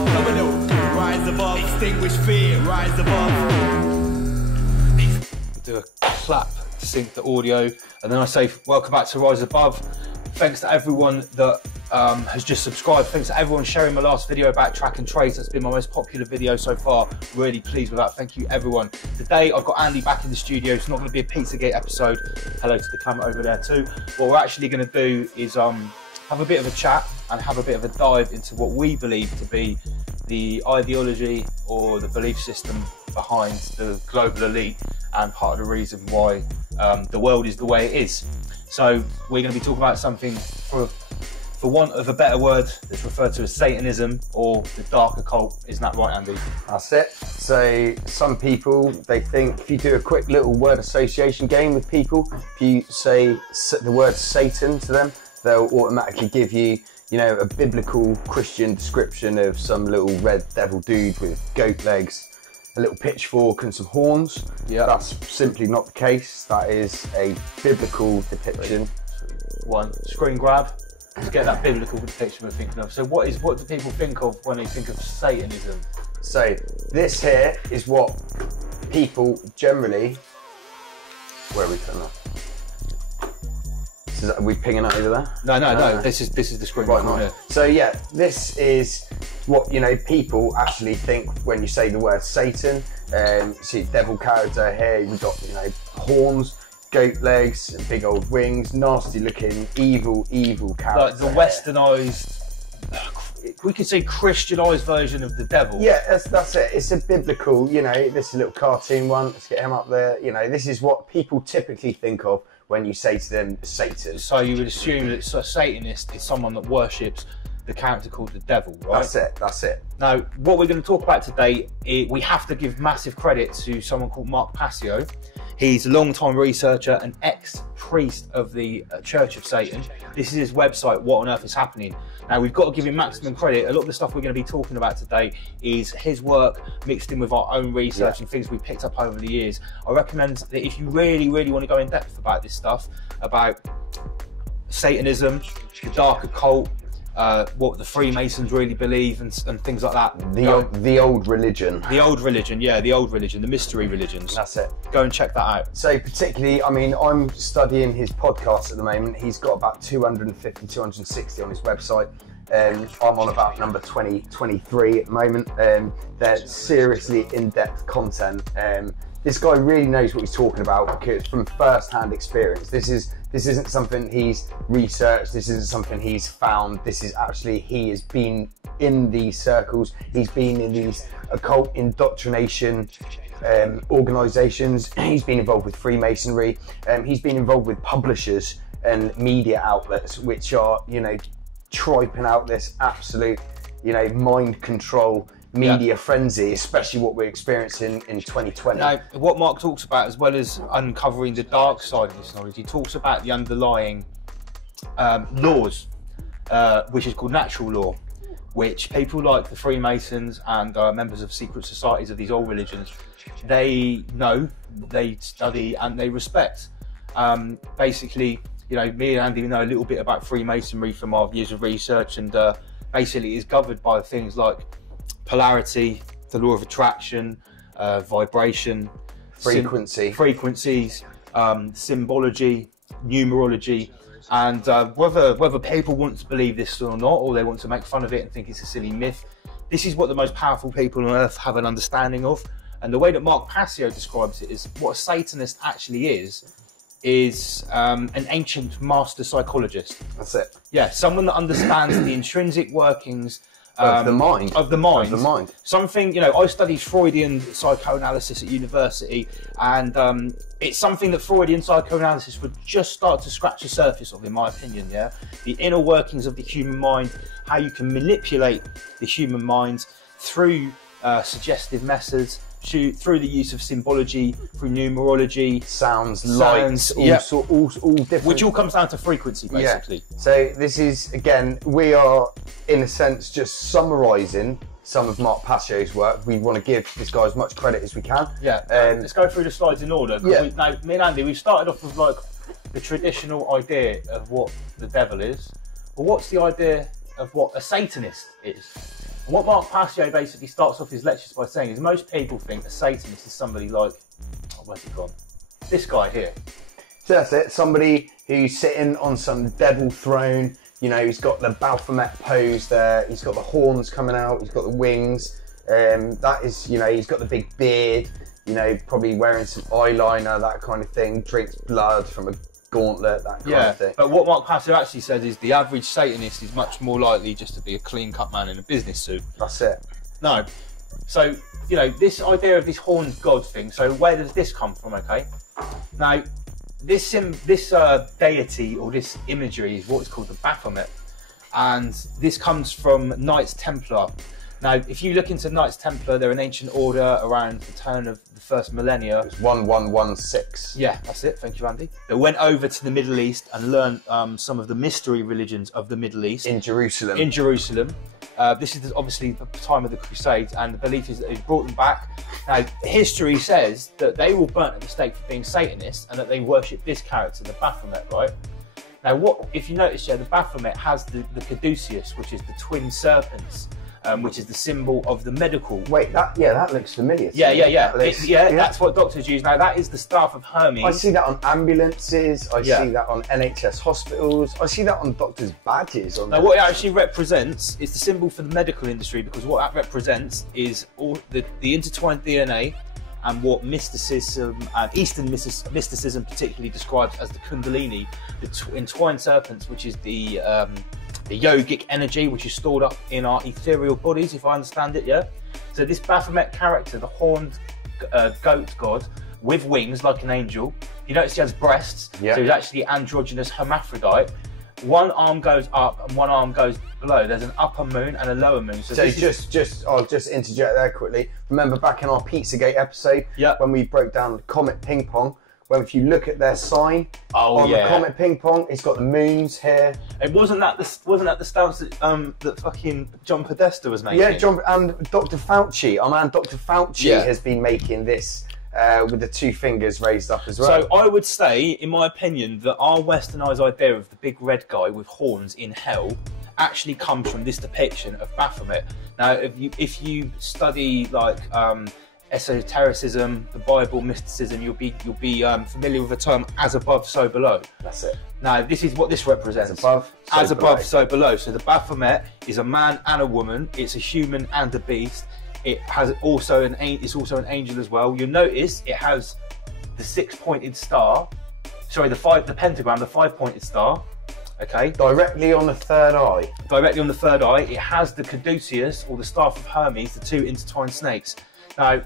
Rise above, extinguish fear, rise above. Do a clap to sync the audio, and then I say welcome back to Rise Above. Thanks to everyone that has just subscribed. Thanks to everyone sharing my last video about track and trace. That's been my most popular video so far. Really pleased with that. Thank you everyone. Today I've got Andy back in the studio. It's not going to be a Pizzagate episode. Hello to the camera over there too. What we're actually going to do is have a bit of a chat and have a bit of a dive into what we believe to be the ideology or the belief system behind the global elite, and part of the reason why the world is the way it is. So we're going to be talking about something, for want of a better word, that's referred to as Satanism or the dark occult. Isn't that right, Andy? That's it. So some people, they think if you do a quick little word association game with people, if you say the word Satan to them, they'll automatically give you, you know, a biblical Christian description of some little red devil dude with goat legs, a little pitchfork and some horns. Yeah. That's simply not the case. That is a biblical depiction. One screen grab to get that biblical depiction we're thinking of. So what do people think of when they think of Satanism? So this here is what people generally, where are we putting that? Are we pinging that over there? No. This is the screen right here. So yeah, this is what, you know, people actually think when you say the word Satan. You see devil character here. We've got, you know, horns, goat legs, big old wings, nasty looking, evil character. Like the westernised, we could say Christianised version of the devil. Yeah, that's it. It's a biblical, you know, this is a little cartoon one. Let's get him up there. You know, this is what people typically think of when you say to them Satan. So you would assume that a Satanist is someone that worships the character called the devil, right? That's it. Now, what we're going to talk about today, we have to give massive credit to someone called Mark Passio. He's a long-time researcher, an ex-priest of the Church of Satan. This is his website, What on Earth is Happening. Now, we've got to give him maximum credit. A lot of the stuff we're going to be talking about today is his work mixed in with our own research and things we've picked up over the years. I recommend that if you really want to go in depth about this stuff, about Satanism, the dark occult, what the Freemasons really believe and things like that. The old religion. The old religion, yeah, the old religion, the mystery religions. That's it. Go and check that out. So particularly, I mean, I'm studying his podcast at the moment. He's got about 250, 260 on his website. I'm on about number 23 at the moment. They're seriously in-depth content. This guy really knows what he's talking about because from first-hand experience. This isn't something he's researched. This isn't something he's found. This is actually, he has been in these circles. He's been in these occult indoctrination organisations. He's been involved with Freemasonry. He's been involved with publishers and media outlets, which are, you know, triping out this absolute, you know, mind control media frenzy, especially what we're experiencing in 2020. Now, what Mark talks about, as well as uncovering the dark side of this knowledge, he talks about the underlying laws, which is called natural law, which people like the Freemasons and members of secret societies of these old religions, they know, they study and they respect. Basically, you know, me and Andy know a little bit about Freemasonry from our years of research, and basically it's governed by things like polarity, the law of attraction, vibration, frequencies, symbology, numerology, and whether people want to believe this or not, or they want to make fun of it and think it's a silly myth, this is what the most powerful people on earth have an understanding of. And the way that Mark Passio describes it is what a Satanist actually is an ancient master psychologist. That's it. Yeah, someone that understands the intrinsic workings of the mind. Something, you know, I studied Freudian psychoanalysis at university, and it's something that Freudian psychoanalysis would just start to scratch the surface of, in my opinion. Yeah, the inner workings of the human mind, how you can manipulate the human mind through suggestive methods, through the use of symbology, through numerology, sounds, lights, all different. Which all comes down to frequency, basically. Yeah. So this is, again, we are in a sense just summarising some of Mark Passio's work. We want to give this guy as much credit as we can. Yeah. Let's go through the slides in order. Yeah. Now, me and Andy, we've started off with like the traditional idea of what the devil is. But what's the idea of what a Satanist is? And what Mark Passio basically starts off his lectures by saying is most people think a Satanist is somebody like, oh, where's he gone? This guy here. So that's it, somebody who's sitting on some devil throne, you know, he's got the Baphomet pose there, he's got the horns coming out, he's got the wings, that is, you know, he's got the big beard, you know, probably wearing some eyeliner, that kind of thing, drinks blood from a gauntlet, that kind of thing. But what Mark Passio actually says is the average Satanist is much more likely just to be a clean-cut man in a business suit. That's it. No. So, you know, this idea of this horned god thing, so where does this come from, okay? Now, this deity or this imagery is what's called the Baphomet, and this comes from Knights Templar. Now, if you look into Knights Templar, they're an ancient order around the turn of the first millennia. It's 1116. Yeah, that's it. Thank you, Andy. They went over to the Middle East and learned some of the mystery religions of the Middle East. In Jerusalem. In Jerusalem. This is obviously the time of the Crusades, and the belief is that it brought them back. Now, history says that they were burnt at the stake for being Satanists and that they worship this character, the Baphomet, right? Now, what if you notice, yeah, the Baphomet has the caduceus, which is the twin serpents, which is the symbol of the medical. Wait, that looks familiar. Yeah. That's what doctors use. Now, that is the staff of Hermes. I see that on ambulances. I see that on NHS hospitals. I see that on doctors' badges. Now, what it actually represents is the symbol for the medical industry, because what that represents is all the intertwined DNA and what mysticism and Eastern mysticism particularly describes as the Kundalini, the entwined serpents, which is the yogic energy which is stored up in our ethereal bodies, if I understand it, yeah? So this Baphomet character, the horned goat god with wings like an angel, you notice he has breasts, so he's actually androgynous hermaphrodite. One arm goes up and one arm goes below. There's an upper moon and a lower moon. So I'll just interject there quickly. Remember back in our Pizzagate episode when we broke down Comet Ping Pong, when if you look at their sign on the Comet Ping Pong, it's got the moons here. It wasn't that the stance that fucking John Podesta was making? Yeah, John and Dr. Fauci. Our man Dr. Fauci has been making this with the two fingers raised up as well. So I would say, in my opinion, that our westernised idea of the big red guy with horns in hell actually comes from this depiction of Baphomet. Now, if you study like esotericism, the Bible, mysticism, you'll be familiar with the term "as above, so below." That's it. Now, this is what this represents. As above, so below. So the Baphomet is a man and a woman. It's a human and a beast. It's also an angel as well. You'll notice it has the six-pointed star. Sorry, the pentagram, the five-pointed star. Okay. Directly on the third eye. Directly on the third eye. It has the caduceus, or the staff of Hermes, the two intertwined snakes. Now,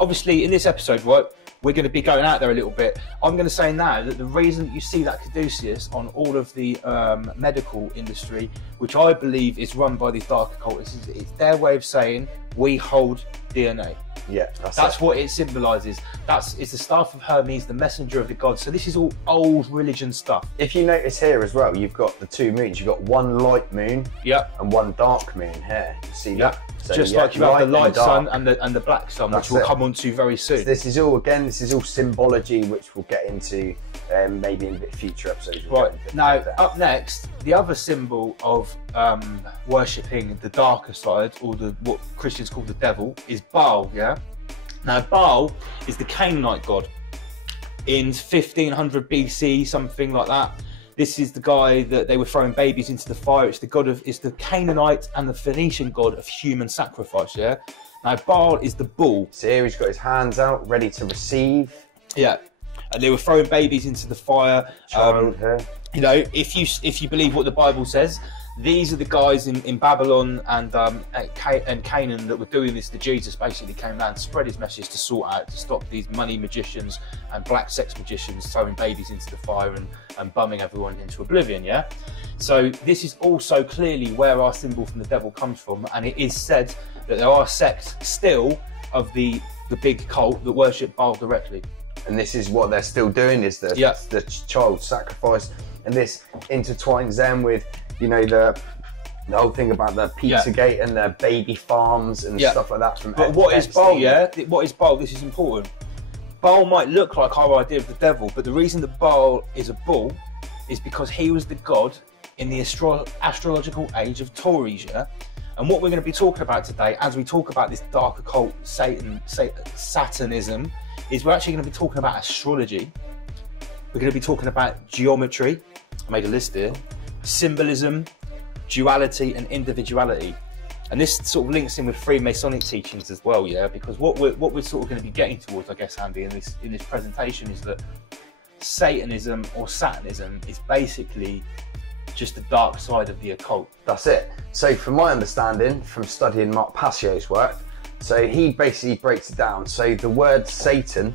obviously, in this episode, right, we're going to be going out there a little bit. I'm going to say now that the reason that you see that caduceus on all of the medical industry, which I believe is run by these dark occultists, it's their way of saying we hold DNA. Yeah, that's what it symbolises. It's the staff of Hermes, the messenger of the gods. So this is all old religion stuff. If you notice here as well, you've got the two moons. You've got one light moon and one dark moon here. You see that? So just like you have the light sun and the black sun, which we'll come on to very soon. So this is all symbology, which we'll get into maybe in a bit future episodes. Right, now up next, the other symbol of worshipping the darker side, or what Christians call the devil, is Baal, yeah? Now Baal is the Canaanite god in 1500 BC, something like that. This is the guy that they were throwing babies into the fire. It's the Canaanite and the Phoenician god of human sacrifice, yeah? Now Baal is the bull. So here he's got his hands out, ready to receive. Yeah. And they were throwing babies into the fire. You know, if you believe what the Bible says, these are the guys in Babylon and Canaan that were doing this to Jesus. Basically came down to spread his message to sort out, to stop these money magicians and black sex magicians throwing babies into the fire and bumming everyone into oblivion, yeah? So this is also clearly where our symbol from the devil comes from, and it is said that there are sects still of the big cult that worship Baal directly. And this is what they're still doing, is the child sacrifice, and this intertwines them with, you know, the whole thing about the Pizzagate and the baby farms and stuff like that. But what is Baal? Yeah, what is Baal? This is important. Baal might look like our idea of the devil, but the reason that Baal is a bull is because he was the god in the astrological age of Taurus, yeah? And what we're going to be talking about today, as we talk about this dark occult Satanism, is we're actually going to be talking about astrology. We're going to be talking about geometry. I made a list here. Symbolism, duality, and individuality. And this sort of links in with Freemasonic teachings as well, yeah. Because what we're sort of going to be getting towards, I guess, Andy, in this presentation, is that Satanism or Satanism is basically just the dark side of the occult. That's it. So from my understanding, from studying Mark Passio's work, so he basically breaks it down. So the word Satan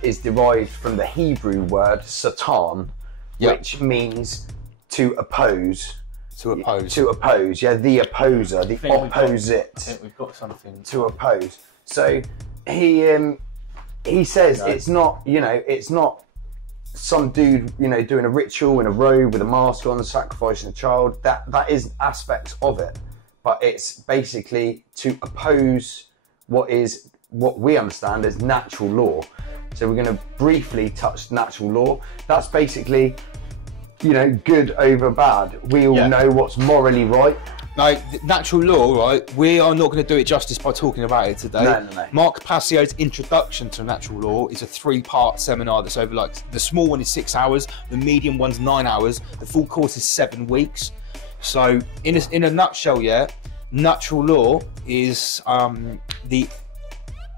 is derived from the Hebrew word Satan, which means to oppose. To oppose, yeah, the opposer, the opposite. I think we've got something. To oppose. So he says it's not, you know, it's not some dude, you know, doing a ritual in a robe with a mask on, sacrificing a child. That is aspects of it, but it's basically to oppose what we understand as natural law. So we're going to briefly touch natural law. That's basically, you know, good over bad. We all know what's morally right. Like natural law, right? We are not going to do it justice by talking about it today. No. Mark Passio's Introduction to Natural Law is a 3-part seminar that's over, like, the small one is 6 hours, the medium one's 9 hours, the full course is 7 weeks. So in a nutshell, yeah, natural law is the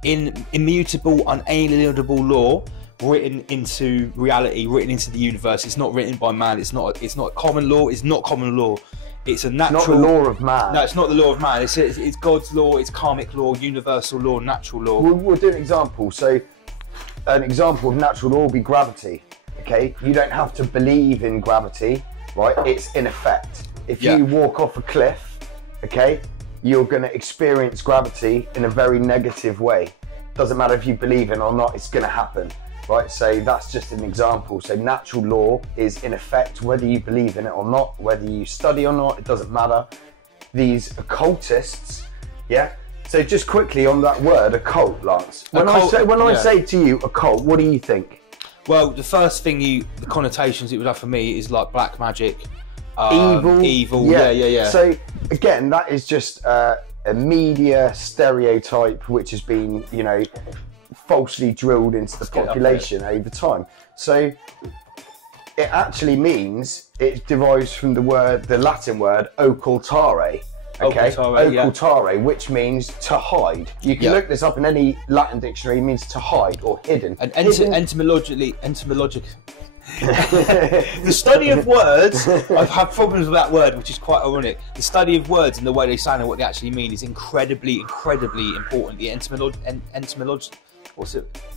immutable, unalienable law written into reality, written into the universe. It's not written by man. It's not common law. It's not common law. It's a natural. It's not the law of man. No, it's not the law of man. It's God's law. It's karmic law, universal law, natural law. We'll do an example. So, an example of natural law will be gravity. Okay, you don't have to believe in gravity, right? It's in effect. If you walk off a cliff, okay, you're going to experience gravity in a very negative way. Doesn't matter if you believe in it or not. It's going to happen. Right, so that's just an example. So natural law is in effect, whether you believe in it or not, whether you study or not, it doesn't matter. These occultists, yeah. So just quickly on that word, occult, Lance. When I say to you occult, what do you think? Well, the first thing the connotations it would have for me is like black magic, evil. Yeah. So again, that is just a media stereotype which has been, you know, falsely drilled into the population over time. So it actually means, it derives from the Latin word occultare. Okay, occultare, which means to hide. You can look this up in any Latin dictionary. It means to hide or hidden. And etymologically, the study of words, I've had problems with that word, which is quite ironic. The study of words and the way they sound and what they actually mean is incredibly important. The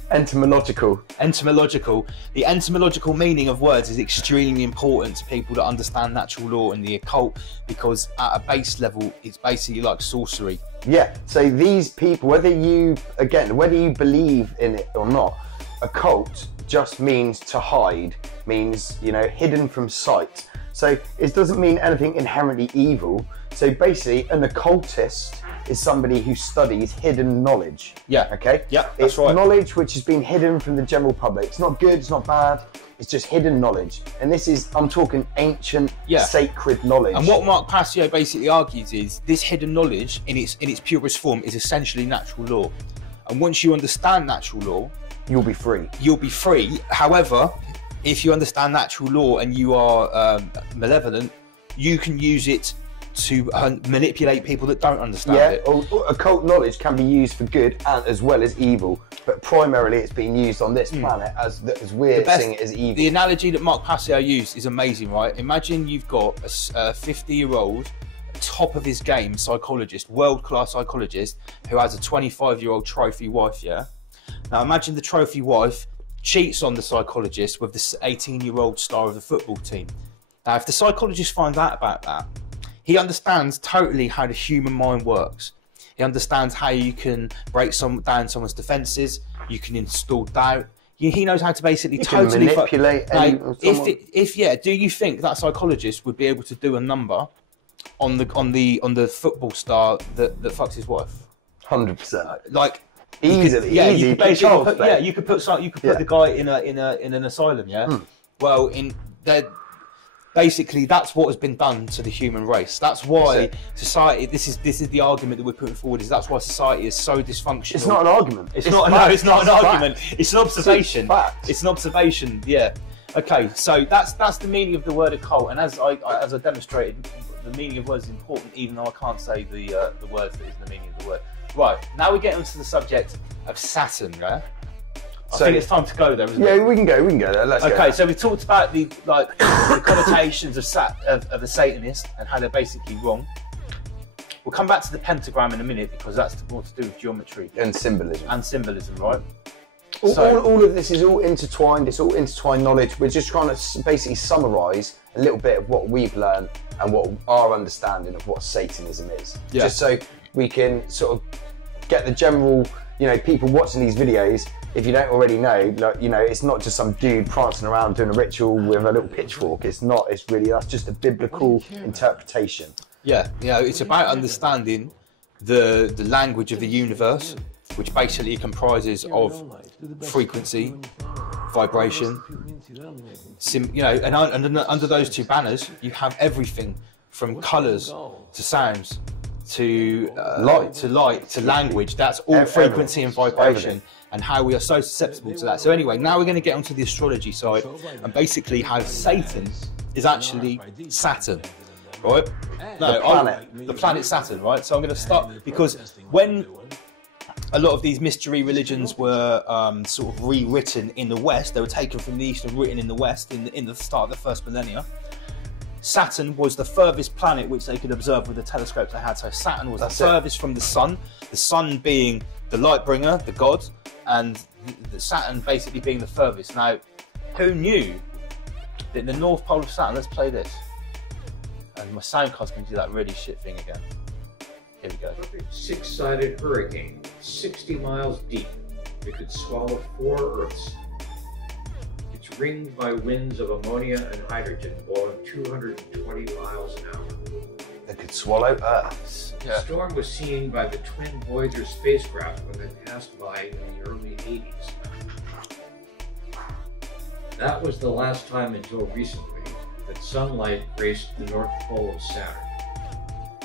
Entomological. The entomological meaning of words is extremely important to people that understand natural law and the occult, because at a base level, it's basically like sorcery. Yeah. So these people, whether you believe in it or not, occult just means to hide, means, you know, hidden from sight. So it doesn't mean anything inherently evil. So basically, an occultist is somebody who studies hidden knowledge. Yeah. Okay? Yeah, that's it's right. Knowledge which has been hidden from the general public. It's not good, it's not bad, it's just hidden knowledge. And this is, I'm talking ancient, sacred knowledge. And what Mark Passio basically argues is this hidden knowledge in its purest form is essentially natural law. And once you understand natural law, you'll be free. You'll be free. However, if you understand natural law and you are malevolent, you can use it to manipulate people that don't understand it. Occult knowledge can be used for good and as well as evil, but primarily it's being used on this planet as we're seeing it as evil. The analogy that Mark Passio used is amazing, right? Imagine you've got a 50-year-old, top of his game psychologist, world-class psychologist, who has a 25-year-old trophy wife, yeah? Now imagine the trophy wife cheats on the psychologist with the 18-year-old star of the football team. Now if the psychologist finds out about that, he understands totally how the human mind works. He understands how you can break down someone's defences, you can install doubt. He knows how to basically totally manipulate. Do you think that psychologist would be able to do a number on the football star that fucks his wife? 100%. Like easily. You could put the guy in an asylum. Yeah. Well, basically that's what has been done to the human race. That's why society. This is the argument that we're putting forward. Is that's why society is so dysfunctional. It's not an argument. It's not. No, it's not an argument. It's an observation. Fact. It's an observation. Yeah. Okay. So that's the meaning of the word occult. And as I demonstrated, the meaning of words is important, even though I can't say the words that is the meaning of the word. Right. Now we get onto the subject of Saturn. Yeah. I think it's time to go there, isn't it? Yeah, we can go there. Let's go. Okay, so we talked about the connotations of the Satanist and how they're basically wrong. We'll come back to the pentagram in a minute because that's more to do with geometry and symbolism. Right? All of this is all intertwined. It's all intertwined knowledge. We're just trying to basically summarise a little bit of what we've learned and what our understanding of what Satanism is. Yeah. Just so we can sort of get the general, people watching these videos. If you don't already know, it's not just some dude prancing around doing a ritual with a little pitchfork. It's not. It's really, that's just a biblical interpretation. Yeah, it's about understanding the language of the universe, which basically comprises of frequency, vibration, and under those two banners, you have everything from colours to sounds to light to language. That's all frequency and vibration. And how we are so susceptible to that. So anyway, now we're going to get onto the astrology side and basically how Satan is actually Saturn, right? No, the planet Saturn, right? So I'm going to start, because when a lot of these mystery religions were sort of rewritten in the West, they were taken from the East and written in the West in the start of the first millennia. Saturn was the furthest planet which they could observe with the telescopes they had. So Saturn was the furthest from the sun being the light bringer, the god, and the Saturn basically being the furthest. Now, who knew that in the North Pole of Saturn, let's play this. And my sound card's going to do that really shit thing again. Here we go. Six-sided hurricane, 60 miles deep. It could swallow 4 Earths. It's ringed by winds of ammonia and hydrogen blowing 220 miles an hour. It could swallow Earths. The storm was seen by the twin Voyager spacecraft when they passed by in the early 80s. That was the last time until recently that sunlight graced the North Pole of Saturn,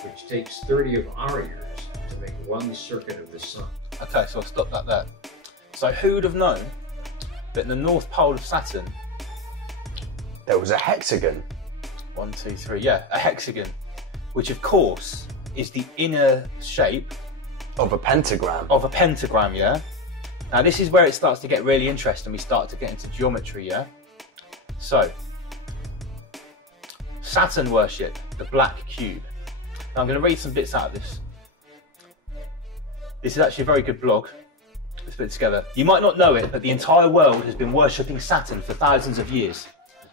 which takes 30 of our years to make one circuit of the sun. Okay, so I'll stop that there. So who would have known that in the North Pole of Saturn there was a hexagon? 1, 2, 3, yeah, a hexagon, which of course is the inner shape of a pentagram. Yeah. Now this is where it starts to get really interesting. We start to get into geometry, yeah. So Saturn worship, the black cube. Now I'm going to read some bits out of this. This is actually a very good blog. Let's put it together. You might not know it, but the entire world has been worshipping Saturn for thousands of years.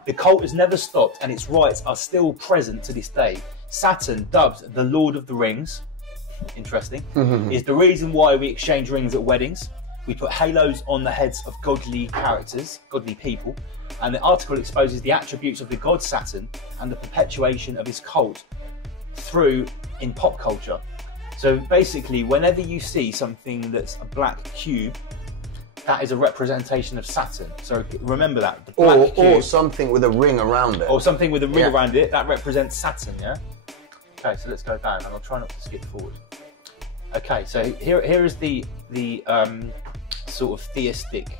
The cult has never stopped, and its rites are still present to this day. Saturn, dubbed the Lord of the Rings, interesting, is the reason why we exchange rings at weddings. We put halos on the heads of godly characters, godly people, and the article exposes the attributes of the god Saturn and the perpetuation of his cult through in pop culture. So basically, whenever you see something that's a black cube, that is a representation of Saturn. So remember that. The black cube, or something with a ring around it. Or something with a ring around it, that represents Saturn, yeah? Okay, so let's go down, and I'll try not to skip forward. Okay, so here is the sort of theistic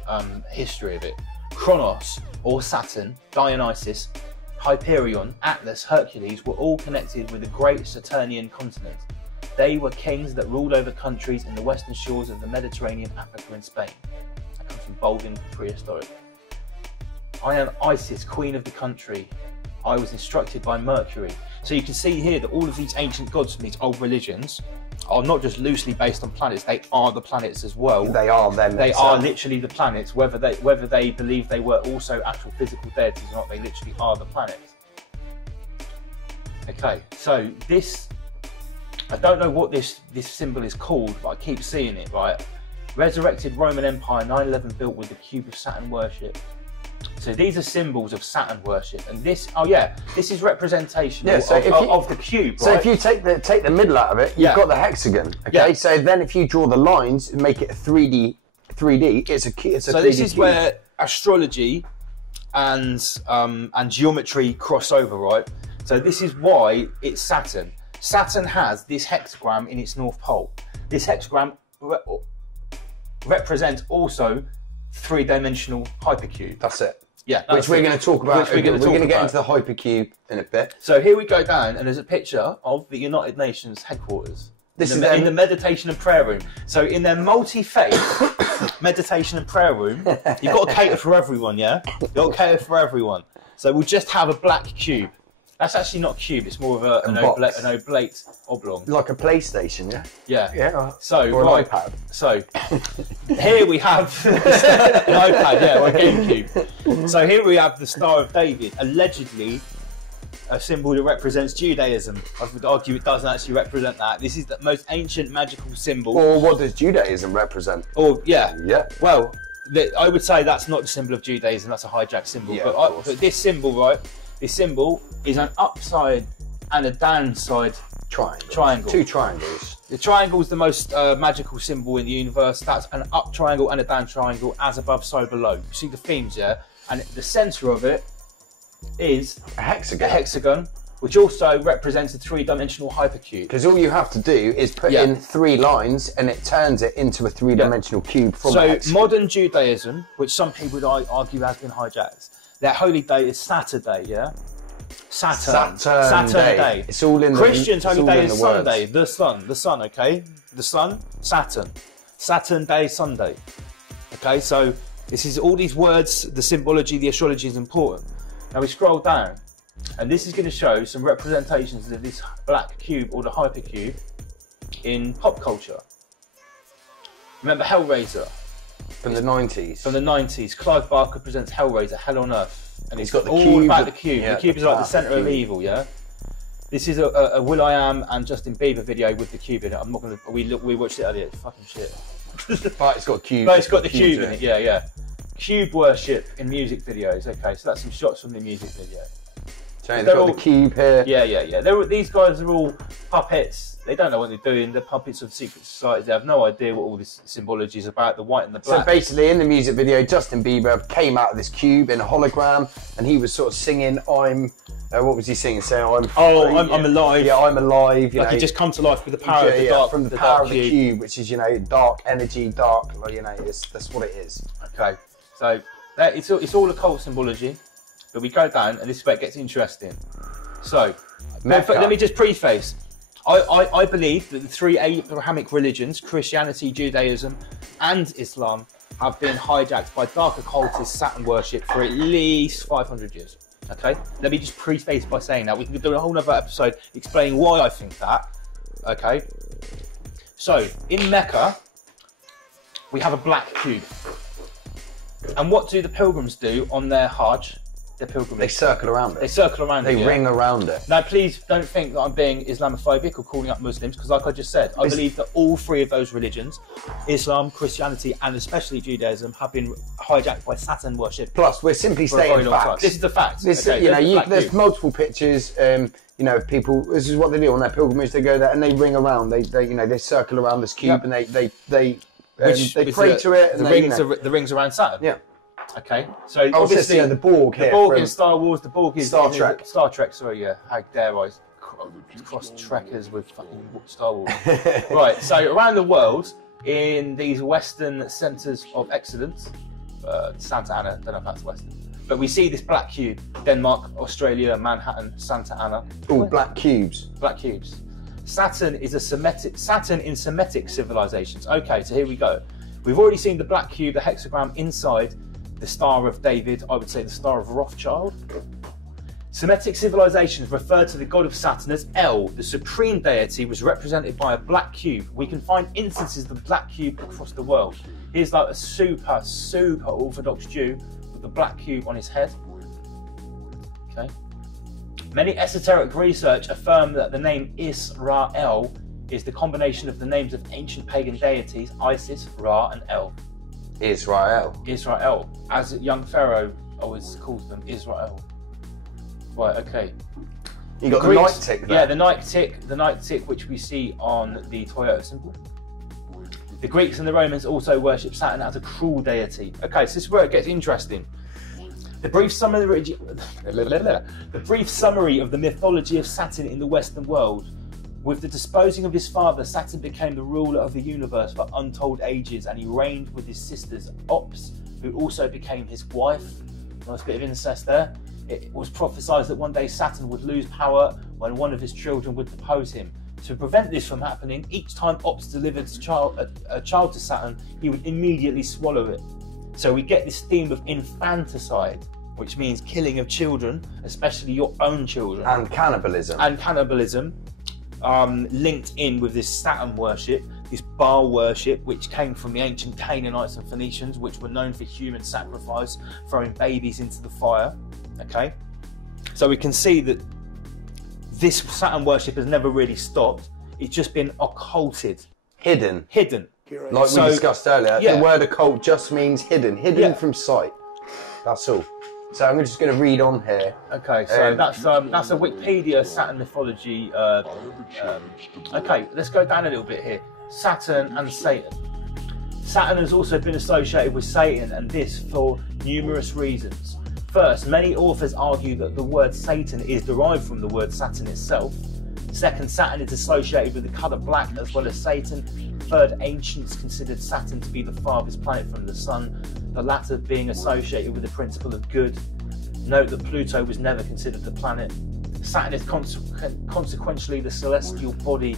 history of it. Kronos, or Saturn, Dionysus, Hyperion, Atlas, Hercules were all connected with the great Saturnian continent. They were kings that ruled over countries in the western shores of the Mediterranean, Africa and Spain. That comes from Baldwin Prehistoric. I am Isis, queen of the country. I was instructed by Mercury. So you can see here that all of these ancient gods from these old religions are not just loosely based on planets, they are the planets as well. They are them. They are literally the planets, whether they believe they were also actual physical deities or not, they literally are the planets. Okay, so this, I don't know what this symbol is called, but I keep seeing it, right? Resurrected Roman Empire, 9/11 built with the cube of Saturn worship. So these are symbols of Saturn worship, and this, this is representation of the cube. Right? So if you take the middle out of it, you've got the hexagon. Okay, so then if you draw the lines and make it a 3D, it's a 3D so this is cube. Where astrology and geometry crossover, right? So this is why it's Saturn. Saturn has this hexagram in its north pole. This hexagram represents also three-dimensional hypercube. That's it. Yeah, which we're going to talk about. We're going to get into the hypercube in a bit. So here we go down, and there's a picture of the United Nations headquarters. This in is in the meditation and prayer room. So in their multi-faith meditation and prayer room, you've got to cater for everyone, yeah? You've got to cater for everyone. So we'll just have a black cube. That's actually not a cube, it's more of an oblate oblong. Like a PlayStation, yeah? Yeah. Yeah. So, or an iPad. So here we have an iPad, yeah, or a GameCube. So here we have the Star of David, allegedly a symbol that represents Judaism. I would argue it doesn't actually represent that. This is the most ancient magical symbol. Or what does Judaism represent? Or yeah. Well, I would say that's not the symbol of Judaism. That's a hijacked symbol. Yeah, but this symbol, right? This symbol is an upside and a downside triangle. Two triangles. The triangle is the most magical symbol in the universe. That's an up triangle and a down triangle, as above, so below. You see the themes, yeah? And the centre of it is a hexagon, which also represents a three-dimensional hypercube. Because all you have to do is put in 3 lines, and it turns it into a three-dimensional cube from a hexagon. So modern Judaism, which some people would argue has been hijacked, their holy day is Saturday, yeah? Saturn day. It's all in Christians' the holy day is Sunday, the sun, okay? The sun, Saturn day, Sunday. Okay, so this is all these words, the symbology, the astrology is important. Now we scroll down, and this is going to show some representations of this black cube or the hypercube in pop culture. Remember Hellraiser? From the 90s. From the 90s. Clive Barker presents Hellraiser, Hell on Earth. And he's got the all cube. About the cube. Yeah, the cube is like the centre of evil, yeah? This is a Will.i.am and Justin Bieber video with the cube in it. I'm not going to... We watched it earlier. It's fucking shit. But it's got a cube. But it's got the cube in it, yeah. Cube worship in music videos. Okay, so that's some shots from the music video. So they've got the cube here. Yeah. These guys are all puppets. They don't know what they're doing. They're puppets of secret societies. They have no idea what all this symbology is about, the white and the black. So basically, in the music video, Justin Bieber came out of this cube in a hologram, and he was sort of singing, what was he singing? Saying, I'm alive. Yeah, I'm alive. Like he just come to life with the power of the dark. From the power of the cube, which is, dark energy, dark, that's what it is. Okay, so it's all occult symbology, but we go down, and this is where it gets interesting. So, let me just preface. I believe that the 3 Abrahamic religions, Christianity, Judaism, and Islam, have been hijacked by dark occultist Saturn worship for at least 500 years. Okay? Let me just preface by saying that. We can do a whole other episode explaining why I think that. Okay? So, in Mecca, we have a black cube. And what do the pilgrims do on their Hajj? Their pilgrimage. They circle around it. They circle around it. They ring around it. Now, please don't think that I'm being Islamophobic or calling up Muslims, because like I just said, I believe that all 3 of those religions, Islam, Christianity, and especially Judaism, have been hijacked by Saturn worship. Plus, we're simply stating facts. This is the fact. There's multiple pictures. People. This is what they do on their pilgrimage. They go there and they ring around. They circle around this cube and they pray to it. The rings around Saturn. Yeah. Okay, so obviously the Borg here. The Borg in Star Wars, the Borg is Star Trek. Star Trek, sorry, yeah. How dare I cross trekkers with fucking Star Wars. Right, so around the world, in these Western centres of excellence, Santa Ana, don't know if that's Western, but we see this black cube, Denmark, Australia, Manhattan, Santa Ana. All black cubes. Black cubes. Saturn is Saturn in Semitic civilizations. Okay, so here we go. We've already seen the black cube, the hexagram inside the Star of David, I would say the Star of Rothschild. Semitic civilizations referred to the god of Saturn as El. The supreme deity was represented by a black cube. We can find instances of the black cube across the world. Here's like a super Orthodox Jew with the black cube on his head. Okay. Many esoteric research affirm that the name Israel is the combination of the names of ancient pagan deities, Isis, Ra, and El. Israel. As young Pharaoh always calls them, Israel. Right, okay. You got the night tick there. Yeah, the night tick which we see on the Toyota symbol. The Greeks and the Romans also worship Saturn as a cruel deity. Okay, so this is where it gets interesting. The brief summary of the mythology of Saturn in the Western world. With the disposing of his father, Saturn became the ruler of the universe for untold ages, and he reigned with his sisters Ops, who also became his wife. Nice bit of incest there. It was prophesied that one day Saturn would lose power when one of his children would depose him. To prevent this from happening, each time Ops delivered a child to Saturn, he would immediately swallow it. So we get this theme of infanticide, which means killing of children, especially your own children. And cannibalism. Linked in with this Saturn worship, this Baal worship, which came from the ancient Canaanites and Phoenicians, which were known for human sacrifice, throwing babies into the fire. Okay, so we can see that this Saturn worship has never really stopped. It's just been occulted. Hidden. Like we discussed earlier, the word occult just means hidden from sight. That's all. So I'm just going to read on here. Okay, so that's a Wikipedia Saturn mythology. Okay, let's go down a little bit here. Saturn and Satan. Saturn has also been associated with Satan, and this for numerous reasons. First, many authors argue that the word Satan is derived from the word Saturn itself. Second, Saturn is associated with the colour black as well as Satan. Third, ancients considered Saturn to be the farthest planet from the Sun, the latter being associated with the principle of good. Note that Pluto was never considered the planet. Saturn is consequentially the celestial body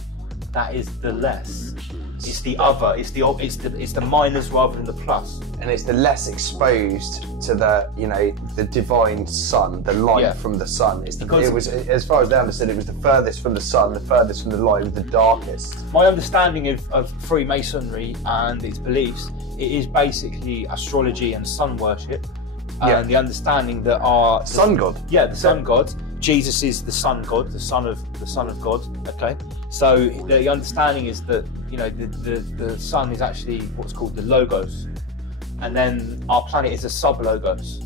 that is the less. It's the other. It's the minus rather than the plus. And it's the less exposed to the divine sun, the light from the sun. It was, as far as they understood, it was the furthest from the sun, the furthest from the light, it was the darkest. My understanding of Freemasonry and its beliefs, it is basically astrology and sun worship, and the understanding that sun god. Yeah, the sun god. Jesus is the sun god, the son of God. Okay, so the understanding is that the sun is actually what's called the logos, and then our planet is a sub-logos,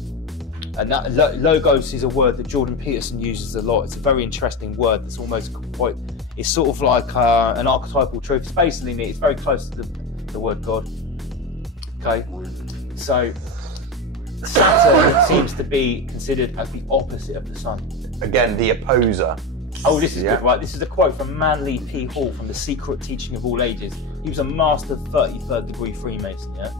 and that logos is a word that Jordan Peterson uses a lot. It's a very interesting word. That's almost quite. It's sort of like an archetypal truth. It's basically it's very close to the word God. Okay, so Saturn seems to be considered as the opposite of the sun. Again, the opposer. Oh, this is good, right? This is a quote from Manly P. Hall from The Secret Teaching of All Ages. He was a master 33rd degree Freemason, yeah?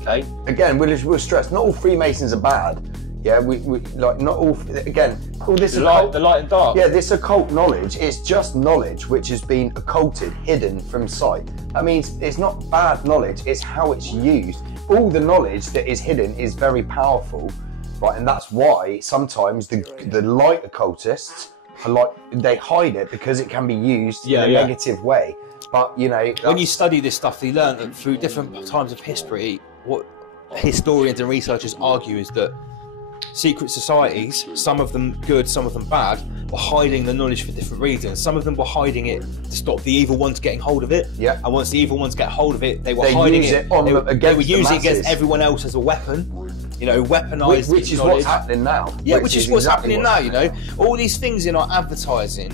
Okay? Again, we'll stress, not all Freemasons are bad. Yeah, we like, not all, again, all this the light and dark. Yeah, this occult knowledge, it's just knowledge which has been occulted, hidden from sight. That means it's not bad knowledge, it's how it's used. All the knowledge that is hidden is very powerful, right? And that's why sometimes the light occultists are like, they hide it because it can be used in a negative way. But when you study this stuff, you learn that through different times of history, what historians and researchers argue is that secret societies, some of them good, some of them bad, were hiding the knowledge for different reasons. Some of them were hiding it to stop the evil ones getting hold of it. Yeah. And once the evil ones get hold of it, they were hiding it. They were using it against everyone else as a weapon. Weaponized. Which is what's happening now. Yeah, which is what's happening now. All these things in our advertising,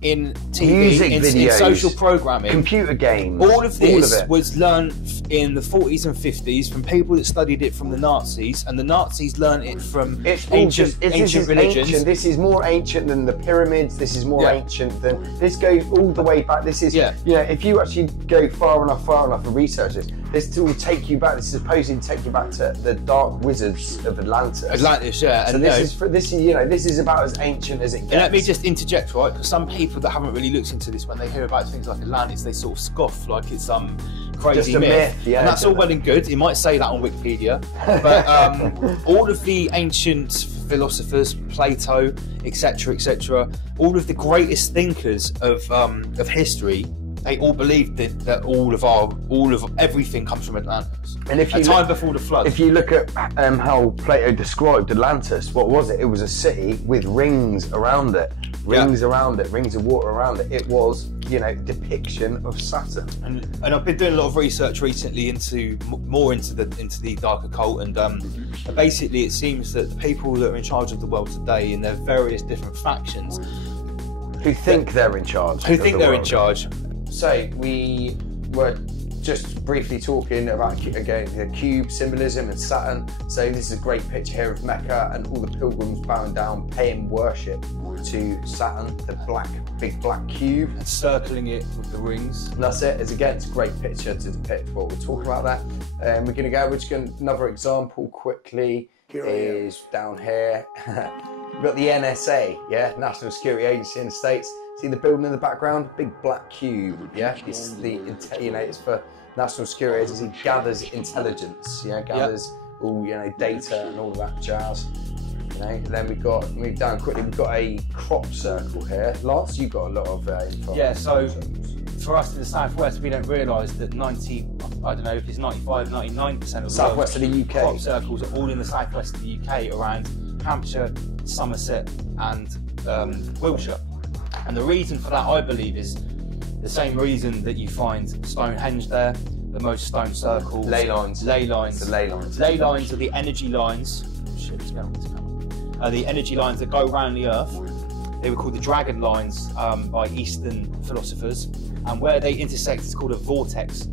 in TV, music videos, in social programming, computer games, all of this was learned in the 40s and 50s from people that studied it from the Nazis, and the Nazis learned it from ancient religions. This is more ancient than the pyramids. This is more ancient than this goes all the way back. This is if you actually go far enough and research this will take you back. This is supposedly take you back to the dark wizards of Atlantis. Yeah. So this is about as ancient as it gets. And let me just interject, right? Because some people that haven't really looked into this, when they hear about things like Atlantis, they sort of scoff like it's some crazy just a myth. Yeah, and that's all well and good. You might say that on Wikipedia, but all of the ancient philosophers, Plato, etc., all of the greatest thinkers of history, they all believed that all of everything comes from Atlantis. And if you time before the flood. If you look at how Plato described Atlantis, what was it? It was a city with rings around it. Rings around it, rings of water around it. It was, depiction of Saturn. And I've been doing a lot of research recently into the dark occult, and basically it seems that the people that are in charge of the world today, in their various different factions, who think they're in charge. In charge. So we were just briefly talking about, again, the cube symbolism and Saturn. So this is a great picture here of Mecca and all the pilgrims bowing down, paying worship to Saturn, the big black cube. And circling it with the rings. And that's it. It's a great picture to depict what we're talking about there. We're just going to, another example quickly is down here. We've got the NSA, National Security Agency in the States. See the building in the background? Big black cube, It's it's for National Security Agency, gathers intelligence, gathers all, data and all of that jazz. And then move down quickly, we've got a crop circle here. Lance, you've got a lot of info. Yeah, so for us in the Southwest, we don't realise that 95, 99% of the Southwest of the UK. Crop circles are all in the Southwest of the UK, around Hampshire, Somerset and Wiltshire. And the reason for that, I believe, is the same reason that you find Stonehenge there, the most stone circles. Ley lines. The ley lines. Ley lines are the energy lines. Shit, it's going on this camera. The energy lines that go around the Earth. They were called the dragon lines by Eastern philosophers. And where they intersect is called a vortex.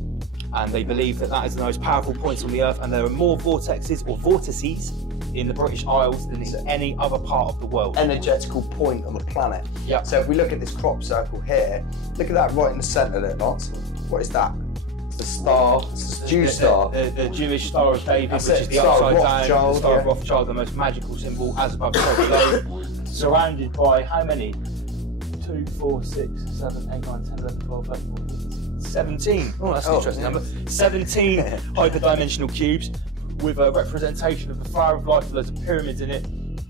And they believe that that is the most powerful points on the Earth. And there are more vortexes or vortices in the British Isles than in any other part of the world. Energetical point on the planet. Yeah. So if we look at this crop circle here, look at that right in the centre there, Lance. What is that? It's the star, it's the Jew star. The Jewish Star of David, That's which it. is the Star of upside down, Rothschild, the Star of yeah. Rothschild, the most magical symbol, as above, so below, surrounded by how many? 2, 4, 6, 7, 8, 9, 10, 11, 12, 13, 14, 17. Oh, that's an interesting number. 17 hyperdimensional cubes with a representation of the Flower of Life, loads of pyramids in it.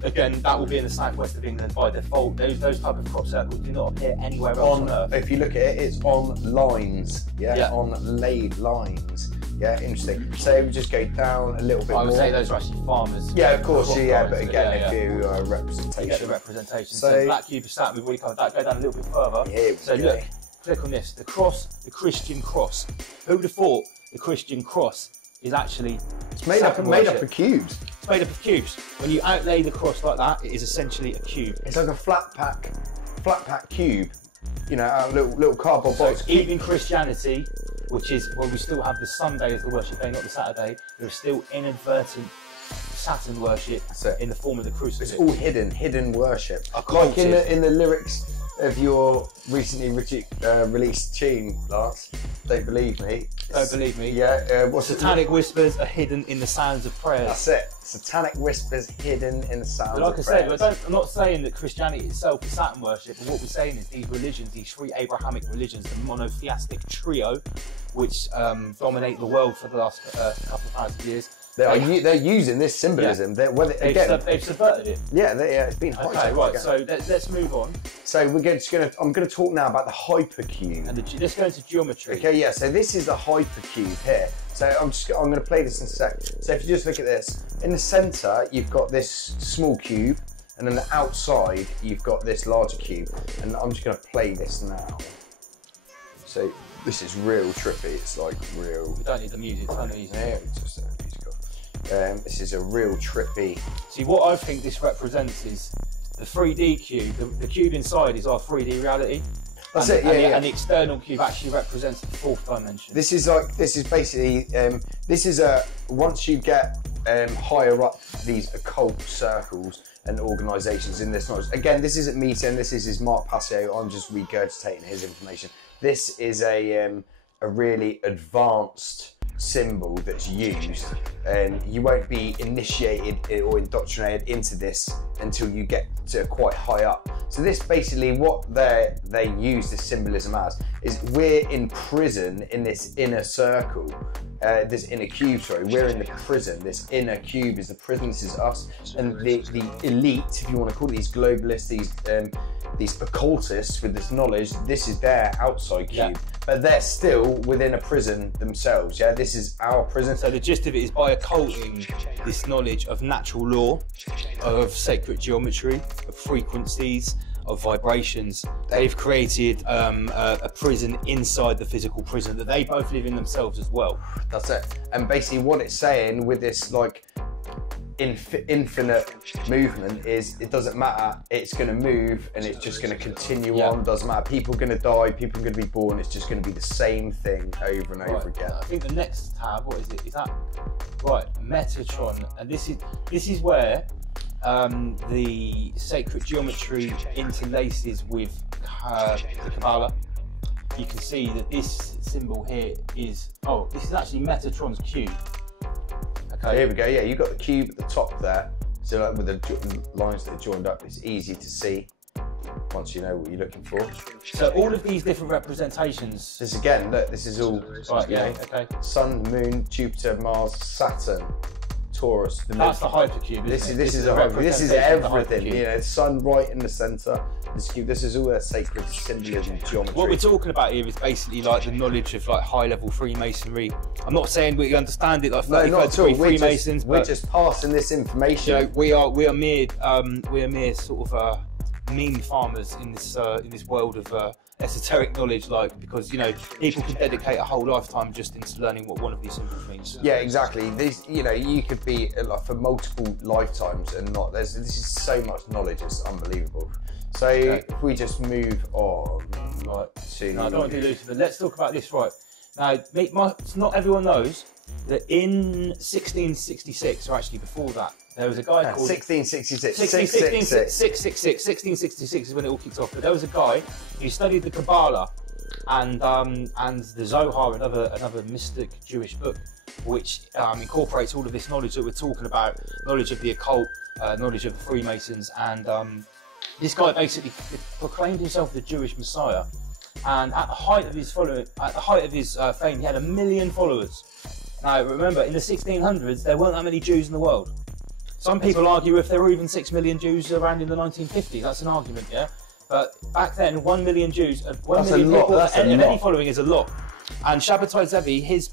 Again, that will be in the southwest of England by default. Those type of crop circles do not appear anywhere else on Earth. If you look at it, it's on lines, on laid lines. Yeah, interesting. So we just go down a little bit more. I would say those are actually farmers. Yeah, of course, yeah, but farmers, again, yeah, if you representation. You get the representation. So So black cube of Saturn, we've already covered that. Go down a little bit further. Here we So go. look, click on this. The cross, the Christian cross. Who would have thought the Christian cross is actually It's made up of cubes. It's made up of cubes. When you outlay the cross like that, it is essentially a cube. It's like a flat pack cube. A little cardboard So box. even Christianity, which is, well, we still have the Sunday as the worship day, not the Saturday, there is still inadvertent Saturn worship in the form of the crucifix. It's all hidden worship. Occulted. Like in the lyrics of your recently released tune, Lance. Don't believe me. Don't believe me. Yeah. What's Satanic whispers are hidden in the sounds of prayers. That's it. Satanic whispers hidden in the sounds But like of I said, prayers. I'm not saying that Christianity itself is Saturn worship, but what we're saying is these religions, these three Abrahamic religions, the monotheistic trio, which dominate the world for the last couple of thousand years, They're using this symbolism. Yeah. They've subverted it. Yeah, it's been hijacked. Okay, right. again. So let's move on. So I'm going to talk now about the hypercube. And let's go into geometry. Okay, yeah. So this is the hypercube here. So I'm going to play this in a sec. So if you just look at this, in the centre you've got this small cube, and then the outside you've got this larger cube. And I'm just going to play this now. So this is real trippy. It's like real. We don't need the music. Turn the music. Yeah, just musical. This is a real trippy. See, what I think this represents is the 3D cube. The cube inside is our 3D reality. That's and, it. Yeah. And the external cube actually represents the fourth dimension. This is basically once you get higher up these occult circles and organisations in this knowledge. Again, this isn't me saying this is Mark Passio. I'm just regurgitating his information. This is a really advanced symbol that's used, and you won't be initiated or indoctrinated into this until you get to quite high up. So this basically what they use this symbolism as is we're in prison in this inner circle, this inner cube, sorry, we're in the prison. This inner cube is the prison, this is us, and the elite, if you want to call it, these globalists, these occultists with this knowledge, this is their outside cube, but they're still within a prison themselves. Yeah, this is our prison. So the gist of it is by occulting this knowledge of natural law, of sacred geometry, of frequencies, of vibrations, they've created a prison inside the physical prison that they both live in themselves as well. That's it. And basically what it's saying with this, like, infinite movement is it doesn't matter, it's going to move and it's just going to continue on, doesn't matter, people are going to die, people are going to be born, it's just going to be the same thing over and over again. I think the next tab, what is it? Is that right? Metatron, and this is where the sacred geometry interlaces with the Kabbalah. You can see that this symbol here is this is actually Metatron's cube. Okay. Here we go. Yeah, you've got the cube at the top there. So like with the lines that are joined up, it's easy to see once you know what you're looking for. So all of these different representations. This again, look, this is all Sun, Moon, Jupiter, Mars, Saturn, Taurus. That's the hypercube. This is a hypercube. This is everything. You know, Sun right in the centre. This cube. This is all their sacred symbolism, geometry. What we're talking about here is basically like the knowledge of like high-level Freemasonry. I'm not saying we understand it like 35 degree Freemasons, we're just passing this information. You know, we are mere sort of mean farmers in this world of esoteric knowledge, like, because you know people can dedicate a whole lifetime just into learning what one of these symbols means. Yeah, exactly. This, you know, you could be like for multiple lifetimes and not. This is so much knowledge. It's unbelievable. So if we just move on, to. No, I don't want to be elusive, but let's talk about this. Right now, not everyone knows that in 1666, or actually before that, there was a guy called 1666. 1666 is when it all kicked off. But there was a guy who studied the Kabbalah and the Zohar, another mystic Jewish book, which incorporates all of this knowledge that we're talking about, knowledge of the occult, knowledge of the Freemasons, and this guy basically proclaimed himself the Jewish Messiah. And at the height of his fame, he had 1 million followers. Now, remember, in the 1600s, there weren't that many Jews in the world. Some people argue if there were even 6 million Jews around in the 1950s. That's an argument, yeah? But back then, 1 million Jews, 1 million people, any following is a lot. And Shabbatai Zevi, his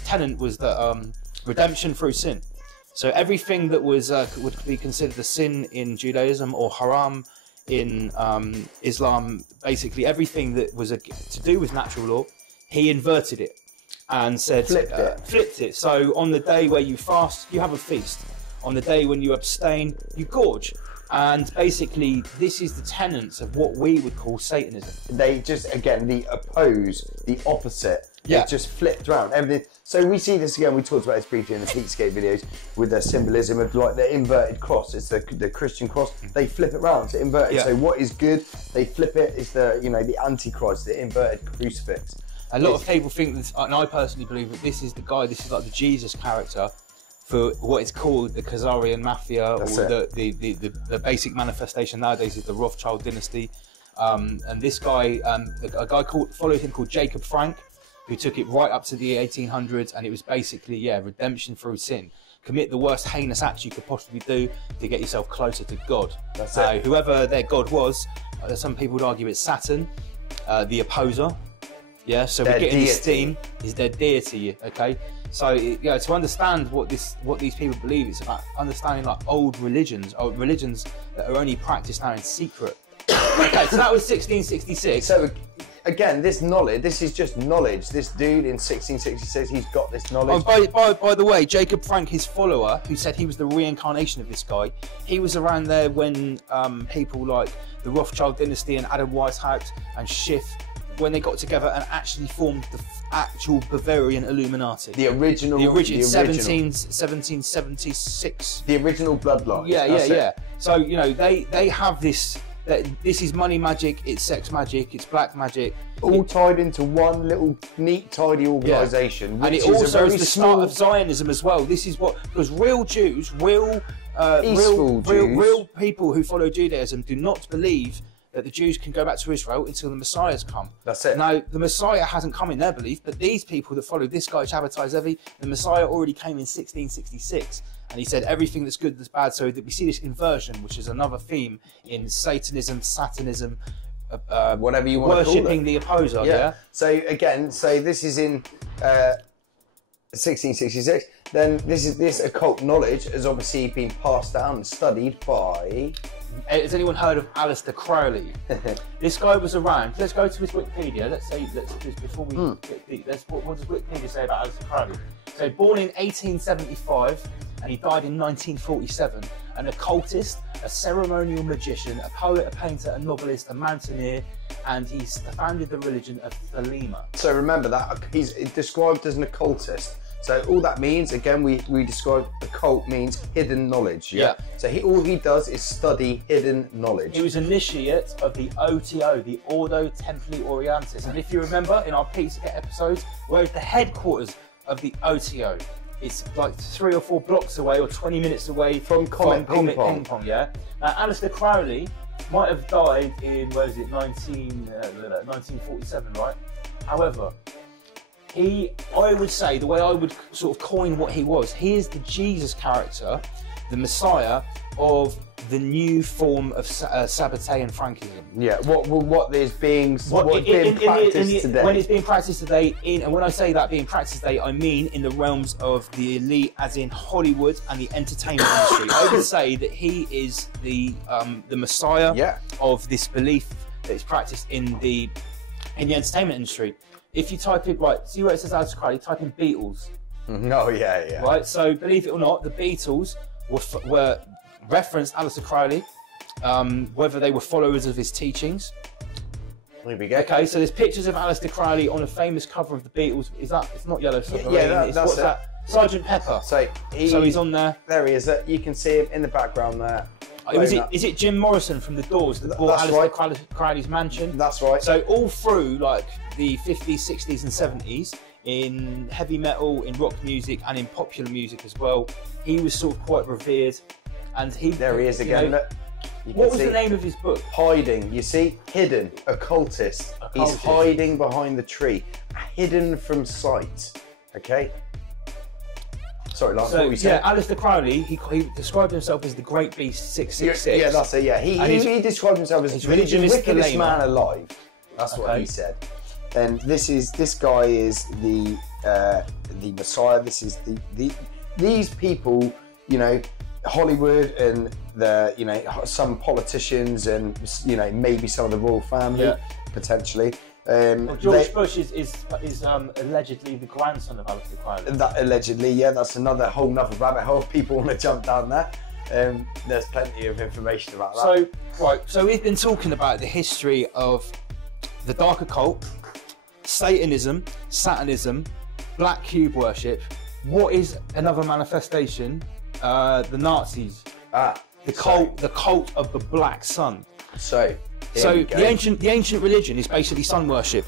tenet was that redemption through sin. So everything that was would be considered a sin in Judaism or haram in Islam, basically everything that was to do with natural law, he inverted it and said flipped it. So on the day where you fast, you have a feast. On the day when you abstain, you gorge. And basically, this is the tenets of what we would call Satanism. They just, again, the opposite. Yeah. It just flipped around. Everything. So we see this again, we talked about this briefly in the Peakscape videos, with the symbolism of like the inverted cross. It's the Christian cross. They flip it around to inverted. Yeah. So what is good, they flip it. It's the Antichrist, the inverted crucifix. A lot of people think that, and I personally believe that this is the guy, this is like the Jesus character for what is called the Khazarian Mafia, or the basic manifestation nowadays is the Rothschild dynasty. And this guy, a guy followed him called Jacob Frank, who took it right up to the 1800s, and it was basically, redemption through sin. Commit the worst heinous acts you could possibly do to get yourself closer to God. That's it. Whoever their God was, some people would argue it's Saturn, the opposer. Yeah, so we're getting this theme is their deity. Okay, so to understand what these people believe, it's about understanding like old religions that are only practiced now in secret. Okay, so that was 1666. So again, this is just knowledge. This dude in 1666, he's got this knowledge. Oh, by the way, Jacob Frank, his follower, who said he was the reincarnation of this guy, he was around there when people like the Rothschild dynasty and Adam Weishaupt and Schiff, when they got together and actually formed the actual Bavarian Illuminati. The original 1776. The original bloodline. Yeah. So, they have this, this is money magic, it's sex magic, it's black magic. All tied into one little neat, tidy organisation. And it also is the start of Zionism as well. This is because real Jews, real people who follow Judaism do not believe that the Jews can go back to Israel until the Messiah's come. That's it. Now, the Messiah hasn't come in their belief, but these people that follow this guy, Shabbatai Zevi, the Messiah already came in 1666. And he said everything that's good, that's bad. So that we see this inversion, which is another theme in Satanism, Satanism, whatever you want to call it. Worshipping the opposer, yeah? So again, this is in 1666. Then this occult knowledge has obviously been passed down and studied by... Has anyone heard of Aleister Crowley? This guy was around. Let's go to his Wikipedia. Before we get deep, what does Wikipedia say about Aleister Crowley? So born in 1875 and he died in 1947. An occultist, a ceremonial magician, a poet, a painter, a novelist, a mountaineer, and he's founded the religion of Thelema. So remember that he's described as an occultist. So all that means, again, we described occult means hidden knowledge. Yeah. So all he does is study hidden knowledge. He was initiate of the OTO, the Ordo Templi Orientis. And if you remember in our Pizzagate episodes, where the headquarters of the OTO, it's like 3 or 4 blocks away or 20 minutes away from Comet Ping Pong. Yeah. Now, Aleister Crowley might have died in, 1947, right? However, I would say, the way I would sort of coin what he is the Jesus character, the Messiah of the new form of Sabbatean Frankism. Yeah, what is being practiced today. When it's being practiced today, and when I say that being practiced today, I mean in the realms of the elite, as in Hollywood and the entertainment industry. I would say that he is the Messiah of this belief that is practiced in the entertainment industry. If you type in, see where it says Aleister Crowley, type in Beatles. Oh, yeah. Right, so believe it or not, the Beatles were referenced Aleister Crowley, whether they were followers of his teachings. There we go. Okay, so there's pictures of Aleister Crowley on a famous cover of the Beatles. Is that, it's not Yellow Submarine, that's what's that? Sgt. Pepper. So he's on there. There he is. You can see him in the background there. Is it Jim Morrison from The Doors that bought Aleister Crowley's mansion? That's right. So all through like the 50s, 60s and 70s, in heavy metal, in rock music and in popular music as well, he was sort of quite revered. And there he is again. Look. What was the name of his book? Hiding. You see, hidden, occultist. He's hiding behind the tree, hidden from sight. Okay. Sorry, Lance, what were you saying? Yeah, Aleister Crowley, he described himself as the Great Beast 666. Yeah, that's it, yeah. He described himself as the wickedest man alive. That's what he said. And this guy is the Messiah. This is these people, Hollywood and some politicians and maybe some of the royal family potentially. George Bush is allegedly the grandson of Aleister Crowley. That allegedly, that's whole nother rabbit hole. People want to jump down there. There's plenty of information about that. So we've been talking about the history of the dark occult, Satanism, Satanism, black cube worship. What is another manifestation? The Nazis. The cult of the Black Sun. So the ancient religion is basically sun worship.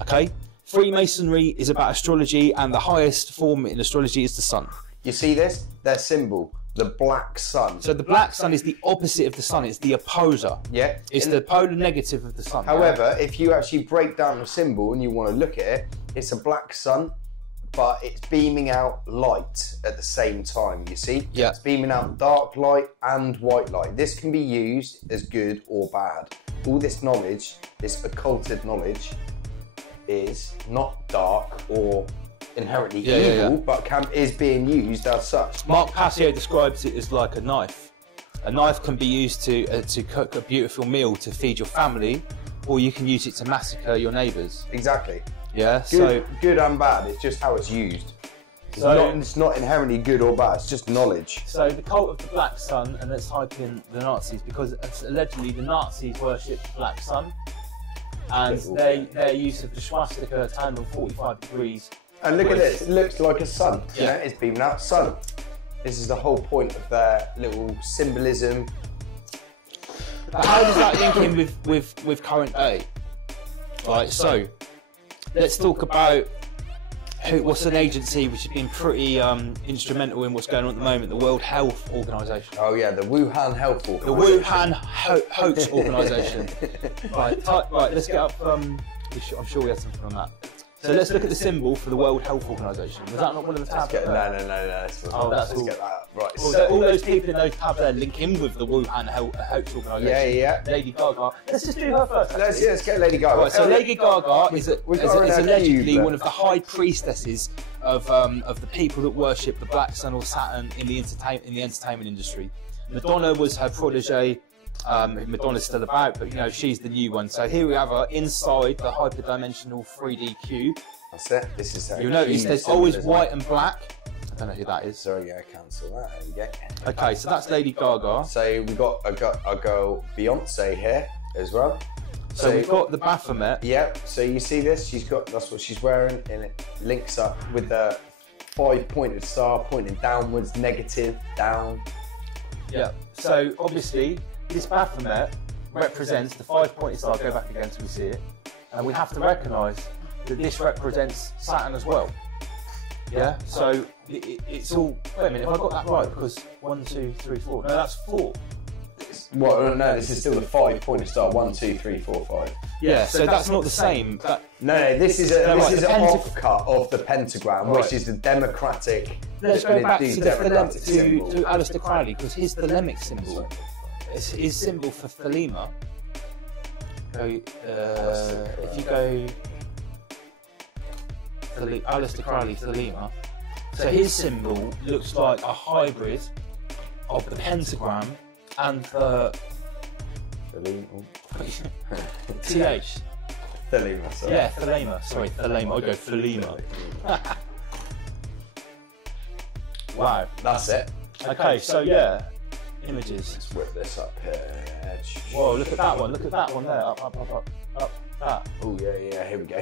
Okay, Freemasonry is about astrology, and the highest form in astrology is the sun. You see this? Their symbol, the black sun. So the black sun is the opposite of the sun. It's the opposer. Yeah. It's the polar negative of the sun. However, if you actually break down the symbol and you want to look at it, it's a black sun, but it's beaming out light at the same time, you see? Yeah. It's beaming out dark light and white light. This can be used as good or bad. All this knowledge, this occulted knowledge, is not dark or inherently evil, but is being used as such. Mark Passio describes it as like a knife. A knife can be used to cook a beautiful meal to feed your family, or you can use it to massacre your neighbours. Exactly. Yeah. Good and bad. It's just how it's used. It's not inherently good or bad. It's just knowledge. So the cult of the Black Sun, and let's type in the Nazis, because allegedly the Nazis worship the Black Sun, and their use of the swastika turned on 45 degrees. And look at this. It looks like a sun. Yeah. It's beaming out sun. This is the whole point of their little symbolism. How does that link in with current day? Right. So let's talk about what's an agency which has been pretty instrumental in what's going on at the moment, the World Health Organization. Oh yeah, the Wuhan Health Organization. The Wuhan Hoax Organization. Right, let's get up, I'm sure we had something on that. So let's look at the symbol for the World Health Organization. Was that not one of the tabs? No. Let's get that. Right. So all those people in those tabs there link in with the Wuhan Hoax Organization. Yeah. Lady Gaga. Let's just do her first. Let's get Lady Gaga. Right, so Lady Gaga is allegedly one of the high priestesses of the people that worship the Black Sun or Saturn in the entertainment industry. Madonna was her protege. Madonna's still about, but you know, she's the new one. So here we have her inside the hyperdimensional 3D cube. That's it. This is You'll notice there's always white and black. I don't know who that is. Sorry, yeah, cancel that. There we go. Okay, so that's Lady Gaga. So we've got a girl Beyonce here as well. So we've got the Baphomet. Yeah, so you see this? That's what she's wearing, and it links up with the 5-pointed star pointing downwards, negative, down. Yeah, so obviously this Baphomet represents the 5-pointed star. Go back again so we see it. And we have to recognise that this represents Saturn as well. Yeah, so it's all. Wait a minute, have I got that right? Because 1, 2, 3, 4. No, that's 4. Well, no, this is still the 5-pointed star. 1, 2, 3, 4, 5. Yeah, so that's not the same. No, this is an offcut of the pentagram, which is the democratic. Let's go back to to Aleister Crowley, because his thelemic symbol, his symbol for thelema. If you go Aleister Crowley thelema, so his symbol looks like a hybrid of the pentagram and the TH. Thelema, sorry. Yeah, thelema. Sorry, thelema. I go thelema. Wow. That's it. Okay, so yeah, images. Let's whip this up here. Whoa, look at that one. Look at that one there. Up, that. Oh, yeah, here we go.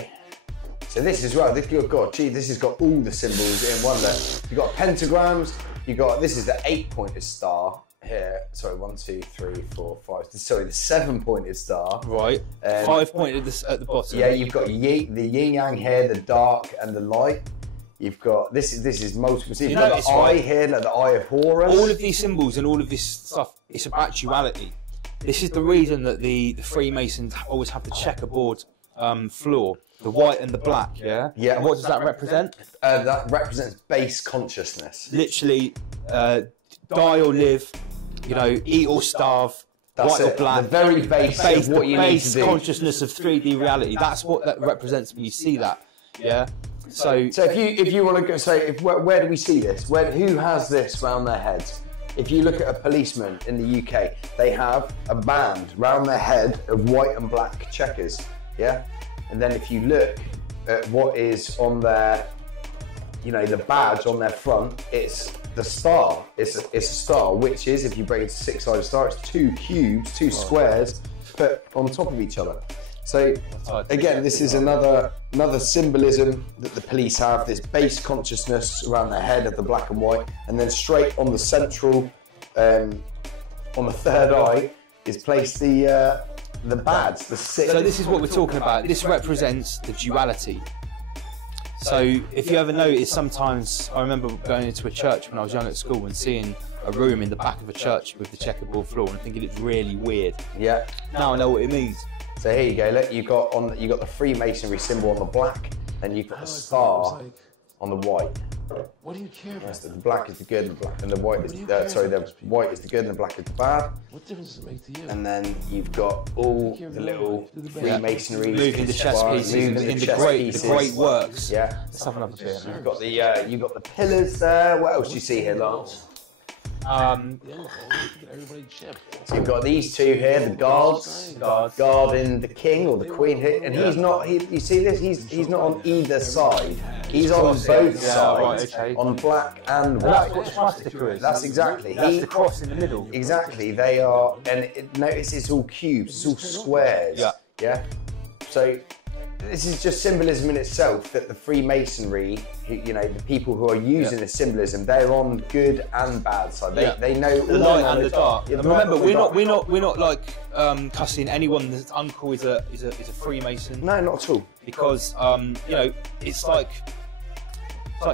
So this as well, this has got all the symbols in one there. You've got pentagrams, this is the 8-pointed star here. Sorry, 1, 2, 3, 4, 5. Sorry, the 7-pointed star. Right. 5-pointed at the bottom. Yeah, you've got the yin yang here, the dark and the light. You've got this is multiple. So you've got the eye here, like the eye of Horus. All of these symbols and all of this stuff, it's about duality. This is the reason that the Freemasons always have the checkerboard floor, the white and the black. Yeah. Yeah. And what does that represent? That represents base consciousness. Literally, die or live. You know, eat or starve. That's white it. or black. The very base of what you need to do. Consciousness of 3D reality. That's what that represents when you see that. Yeah. So if you want to go, say, where do we see this? Who has this round their heads? If you look at a policeman in the UK, they have a band round their head of white and black checkers, yeah? And then if you look at what is on their, the badge on their front, it's the star. It's a star, which is, if you break it to 6-sided star, it's 2 cubes, 2 squares put on top of each other. So again, this is another symbolism that the police have, this base consciousness around their head of the black and white, and then straight on the central, on the third eye, is placed the badge, the 6. So this is what we're talking about. This represents the duality. So if you ever notice, sometimes I remember going into a church when I was young at school and seeing a room in the back of a church with the checkerboard floor and thinking it's really weird. Yeah. Now I know what it means. So here you go. Look, you got the Freemasonry symbol on the black, and you've got the star on the white. What do you care about? The black is the good, and the white is the white is the good, and the black is the bad. What difference does it make to you? And then you've got all the little Freemasonry moving the chess pieces in the great works. Yeah. Let's have another bit. You've got the pillars there. What else do you see here, Lance? So you've got these two here, the guards guarding the king or the queen here, and he's not. You see this? He's not on either side. He's on both sides, on black and white. That's what the swastika is. That's exactly. That's the cross in the middle. Exactly. They are, and notice it's all cubes, it's all squares. Yeah. Yeah. So this is just symbolism in itself, that the Freemasonry, the people who are using the symbolism, they're on good and bad side. They know the light and the dark. Yeah, and remember, we're not like cussing anyone that's uncle is a Freemason. No, not at all. Because it's like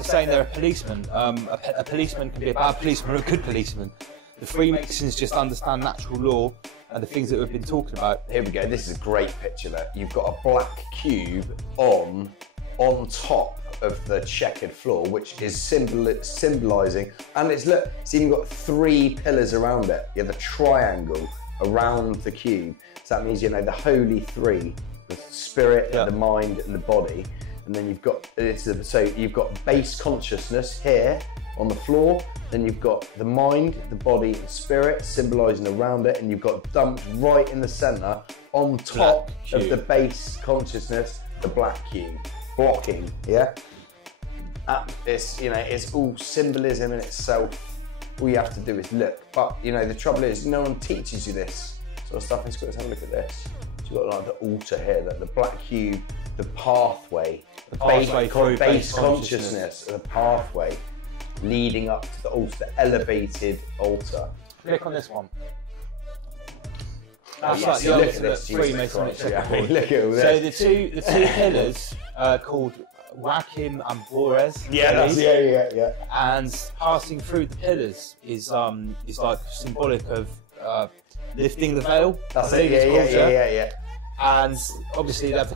saying they're a policeman. A policeman can be a bad policeman or a good policeman. The Freemasons just understand natural law and the things that we've been talking about. Here we go. This is a great picture there. You've got a black cube on top of the checkered floor, which is symbolising, and it's even got 3 pillars around it. You have a triangle around the cube. So that means the holy 3, the spirit, the mind, and the body. And then you've got base consciousness here on the floor. Then you've got the mind, the body, and spirit symbolising around it, and you've got dumped right in the centre on top of the base consciousness, the black cube, blocking. Yeah, it's, you know, it's all symbolism in itself. All you have to do is look. But you know, the trouble is, no one teaches you this sort of stuff. Let's have a look at this. So you've got like the altar here, the black cube, the pathway, the base consciousness, the pathway leading up to the altar, the elevated altar. Click on this one. That's like the ultimate Freemasonry checkerboard. Look at all this. So the two pillars called Joachim and Boris. Yeah. And passing through the pillars is like symbolic of lifting the veil. That's it. Yeah. And obviously they have the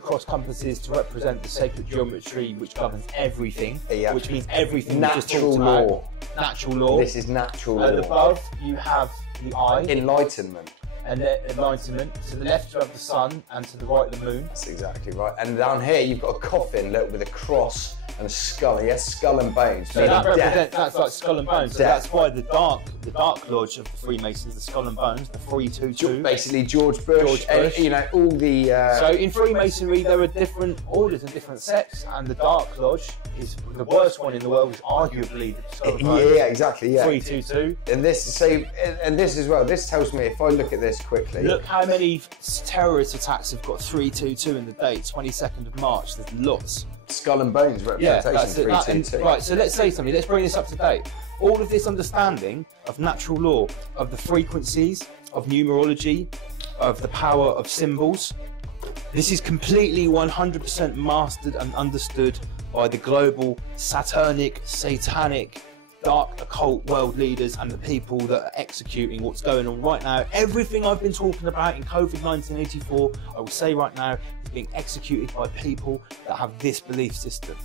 cross compasses to represent the sacred geometry, which governs everything, which means everything. Natural law. Natural law. This is natural law. And above you have the eye. Enlightenment. And the enlightenment. To the left you have the sun, and to the right the moon. That's exactly right. And down here you've got a coffin, look, with a cross and a skull. Yes, skull and bones. So that represents, that's like skull and bones. So that's why the dark lodge of the Freemasons, the skull and bones, the 322. Basically George Bush. And, you know, all the. So in Freemasonry there are different orders and different sects, and the dark lodge is the worst one in the world. Is arguably the skull and bones. Yeah, exactly. Yeah. 322. And this as well. This tells me, if I look at this quickly. Look how many terrorist attacks have got 322 in the date. 22nd of March. There's lots. Skull and bones representation 322. Right, so let's say something. Let's bring this up to date. All of this understanding of natural law, of the frequencies, of numerology, of the power of symbols, this is completely 100% mastered and understood by the global satanic, dark occult world leaders and the people that are executing what's going on right now. Everything I've been talking about in COVID 1984, I will say right now, is being executed by people that have this belief system.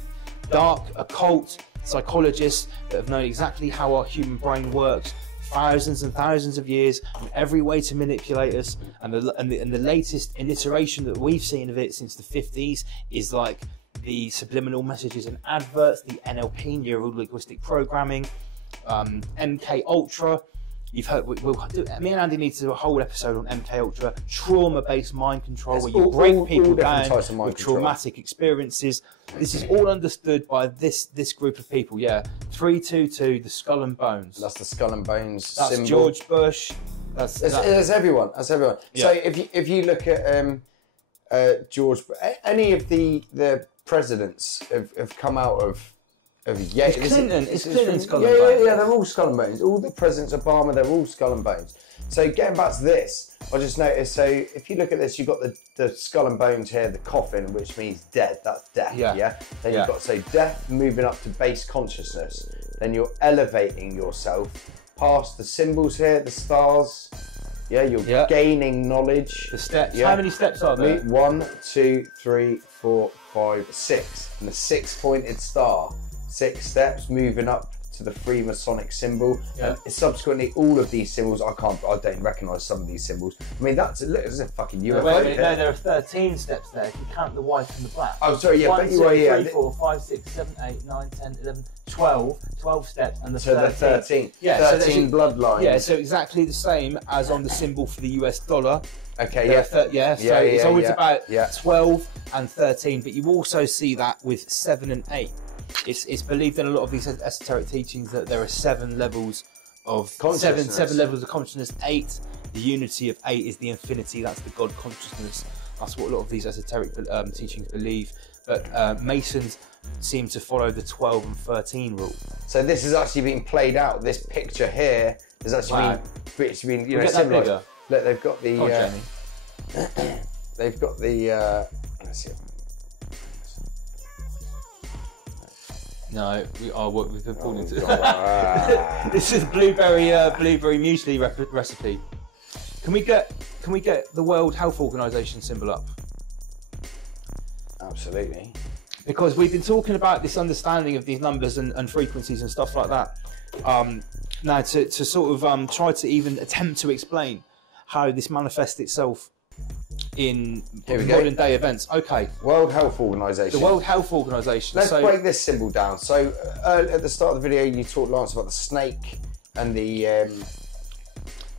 Dark occult psychologists that have known exactly how our human brain works, thousands and thousands of years, and every way to manipulate us. And the latest iteration that we've seen of it since the 50s is like the subliminal messages and adverts, the NLP, neuro-linguistic programming, MK Ultra. You've heard, me and Andy need to do a whole episode on MK Ultra, trauma-based mind control, where you break people down with traumatic experiences. This is all understood by this group of people. Yeah, 322, the skull and bones. That's the skull and bones. That's symbol. George Bush. That's everyone. That's everyone. Yeah. So if you look at George, any of the presidents have come out of Yale. It's Clinton skull and bones. Yeah, they're all skull and bones. All the presidents, Obama, they're all skull and bones. So getting back to this, I just noticed, so if you look at this, you've got the skull and bones here, the coffin, which means dead, that's death, yeah? Then you've got, so death moving up to base consciousness. Then you're elevating yourself past the symbols here, the stars. Yeah, you're gaining knowledge. The steps. Yeah. How many steps are there? 1, 2, 3, 4, 5, 6. And the 6-pointed star. 6 steps moving up to the Freemasonic symbol. Yeah. And subsequently, all of these symbols, I don't recognise some of these symbols. I mean, look, there's a fucking UFO. Wait a minute, no, there are 13 steps there if you count the white and the black. Oh, sorry, yeah, 1, but 2, you are, yeah. 3, 4, 5, 6, 7, 8, 9, 10, 11, 12 steps, and the 13. So the 13. Yeah, 13 bloodlines. Yeah, so exactly the same as on the symbol for the US dollar. Okay, It's always about 12 and 13, but you also see that with 7 and 8. It's believed in a lot of these esoteric teachings that there are 7 levels of consciousness. 7 levels of consciousness. 8, the unity of 8 is the infinity. That's the God consciousness. That's what a lot of these esoteric teachings believe. But Masons seem to follow the 12 and 13 rule. So this has actually been played out. This picture here has actually been you know, symbolised. Look, they've got the. They've got the. Let's see. No, we've been pulled into. This is blueberry muesli recipe. Can we get the World Health Organization symbol up? Absolutely. Because we've been talking about this understanding of these numbers and frequencies and stuff like that. Now to sort of try to even attempt to explain how this manifests itself in Here we go. modern day events. Okay, World Health Organization. the World Health Organization. Let's so, break this symbol down. So at the start of the video, you talked, Lance, about the snake and the.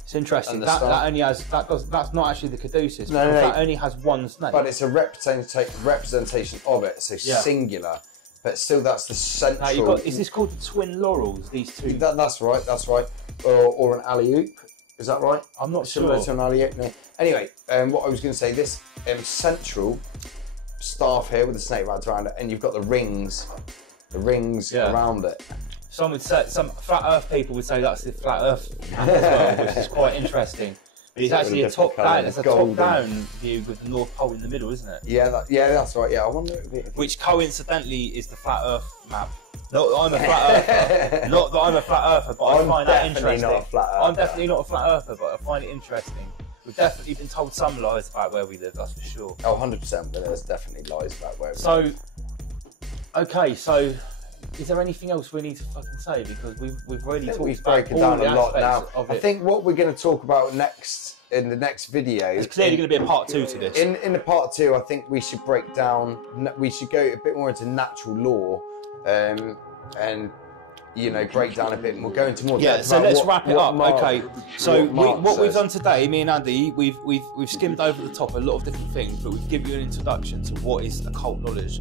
It's interesting. And the That star. only has that's not actually the caduceus. No, because no. that only has one snake. But it's a representation of it, so Yeah. singular. But still, that's the central. Now you've got, is this called the twin laurels? These two. That's right. That's right. Or an alley-oop. Is that right? I'm not Similar sure. to an alley-oop. No. Anyway, what I was going to say, this central staff here with the snake wrapped around it, and you've got the rings Yeah. around it. Some would say, some flat Earth people would say that's the flat Earth map as well, which is quite interesting. But it's actually a different colour, top-down. It's a golden. top-down view with the North Pole in the middle, isn't it? Yeah, that's right. Yeah, I wonder if Which coincidentally is the flat Earth map. Not that I'm a flat earther. Not that I'm a flat earther, but I I'm find that definitely interesting. not a flat I'm earther. definitely not a flat earther, but I find it interesting. We've definitely been told some lies about where we live, that's for sure. Oh, 100%. But there's definitely lies about where. So, okay, so is there anything else we need to fucking say? Because we've really talked We've about broken all down the a lot now. aspects of I it. think what we're going to talk about next in the next video. It's clearly going to be a part 2 to this. In the part 2, I think we should break down. We should go a bit more into natural law, and break down a bit more. Go into more. Yeah, depth so about let's wrap it up. Okay, so Mark what we've says. done today, me and Andy, we've skimmed over the top a lot of different things, but we've given you an introduction to what is occult knowledge.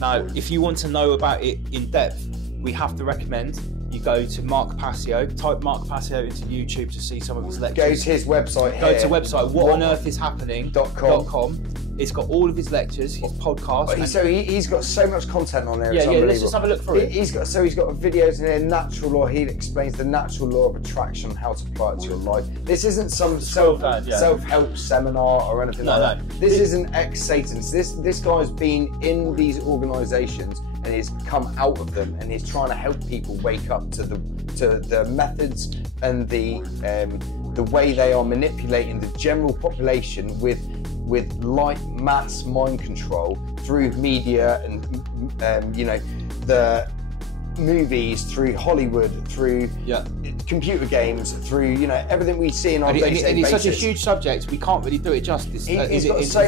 Now, if you want to know about it in depth, we have to recommend you go to Mark Passio. Type Mark Passio into YouTube to see some of his lectures. Go to his website. Go here. to website whatonearthishappening.com. It's got all of his lectures, his podcasts. and- So he's got so much content on there. Yeah, it's yeah, let's unbelievable. just have a look through it. He's got videos in there. Natural law. He explains the natural law of attraction, how to apply it to your life. This isn't some self-help seminar or anything No, like no. that. This isn't ex-Satans. This guy's been in these organisations and he's come out of them and he's trying to help people wake up to the methods and the way they are manipulating the general population with light mass mind control through media and the movies, through Hollywood, through computer games, through everything we see in our day-to-day and it's basis. such a huge subject, we can't really do it justice. He's got so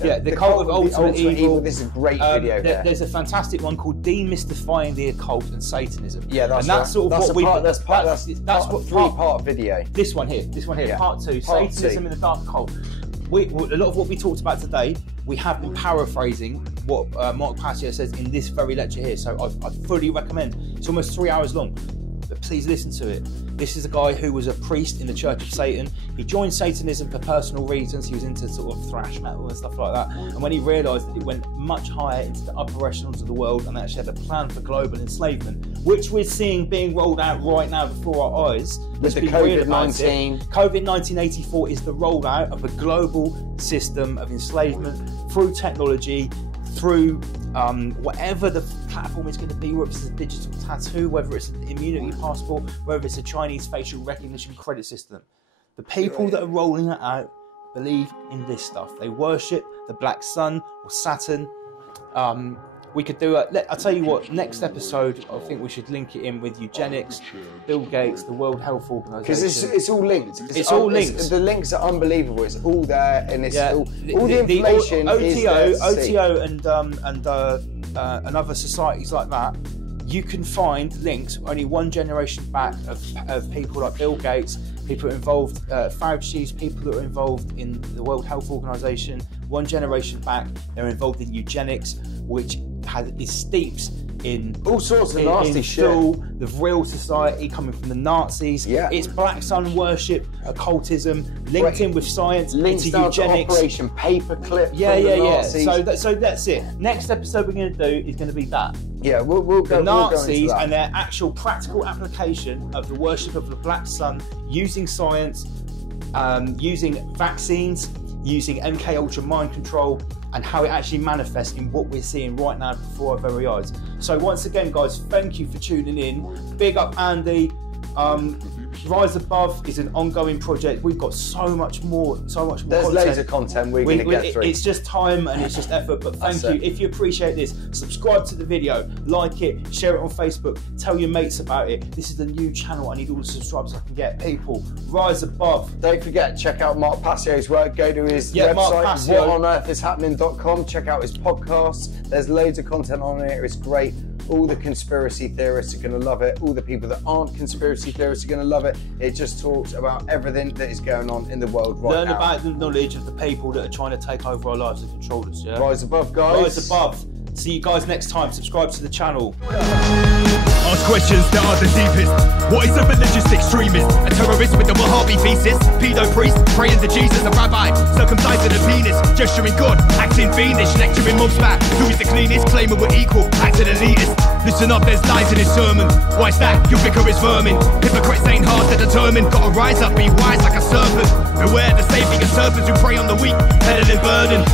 the cult of ultimate evil. This is a great video. There's a fantastic one called Demystifying the Occult and Satanism. Yeah, that's and that's right. sort of That's what a we. part, that's what three-part video. This one here, Yeah. part 2, Part Satanism 2. in the Dark Occult. A lot of what we talked about today, we have been paraphrasing what Mark Passio says in this very lecture here. So I fully recommend. It's almost 3 hours long, but please listen to it. This is a guy who was a priest in the Church of Satan. He joined Satanism for personal reasons. He was into sort of thrash metal and stuff like that. And when he realised that it went much higher into the upper echelons of the world and actually had a plan for global enslavement, which we're seeing being rolled out right now before our eyes. With the Let's be real about COVID-19. it. COVID-1984 is the rollout of a global system of enslavement through technology, through whatever the platform is going to be, whether it's a digital tattoo, whether it's an immunity passport, whether it's a Chinese facial recognition credit system. The people that are rolling it out believe in this stuff. They worship the black sun or Saturn. We could do I'll tell you what, next episode, I think we should link it in with eugenics, Bill Gates, the World Health Organization. Because it's all linked. It's all linked. The links are unbelievable. It's all there, and it's all the the information is there to see. OTO and other societies like that, you can find links only one generation back of people like Bill Gates, people who are involved, Fauci's, people that are involved in the World Health Organization. One generation back, they're involved in eugenics, which is steeped in all sorts of nasty shit. The real society coming from the Nazis. Yeah. It's black sun worship, occultism, linked in with science, Links into down to eugenics. Operation Paperclip. Yeah. from the Nazis. So that's it. Next episode we're going to do is going to be that. Yeah, we'll go. The we'll go into Nazis that. and their actual practical application of the worship of the black sun, using science, using vaccines, using MK Ultra mind control, and how it actually manifests in what we're seeing right now before our very eyes. So once again, guys, thank you for tuning in. Big up Andy. Rise Above is an ongoing project. We've got so much more There's content. loads of content we're going to get through. It's just time and it's just effort, but thank you. If you appreciate this, subscribe to the video, like it, share it on Facebook, tell your mates about it. This is the new channel. I need all the subscribers I can get. People, Rise Above. Don't forget, check out Mark Passio's work. Go to his website, whatonearthishappening.com. Check out his podcasts. There's loads of content on it. It's great. All the conspiracy theorists are going to love it. All the people that aren't conspiracy theorists are going to love it. It just talks about everything that is going on in the world right now. Learn about the knowledge of the people that are trying to take over our lives and control us. Yeah? Rise above, guys. Rise above. See you guys next time. Subscribe to the channel. Ask questions that are the deepest. What is a religious extremist? A terrorist with a Wahhabi thesis? Pedo priest, praying to Jesus, a rabbi, circumcising a penis, gesturing God, acting fiendish, lecturing mobs back. Who is the cleanest? Claiming we're equal, acting elitist. Listen up, there's lies in his sermon. Why's that? Your vicar is vermin. Hypocrites ain't hard to determine. Gotta rise up, be wise like a serpent. Beware the saving of serpents who prey on the weak, headed in burden.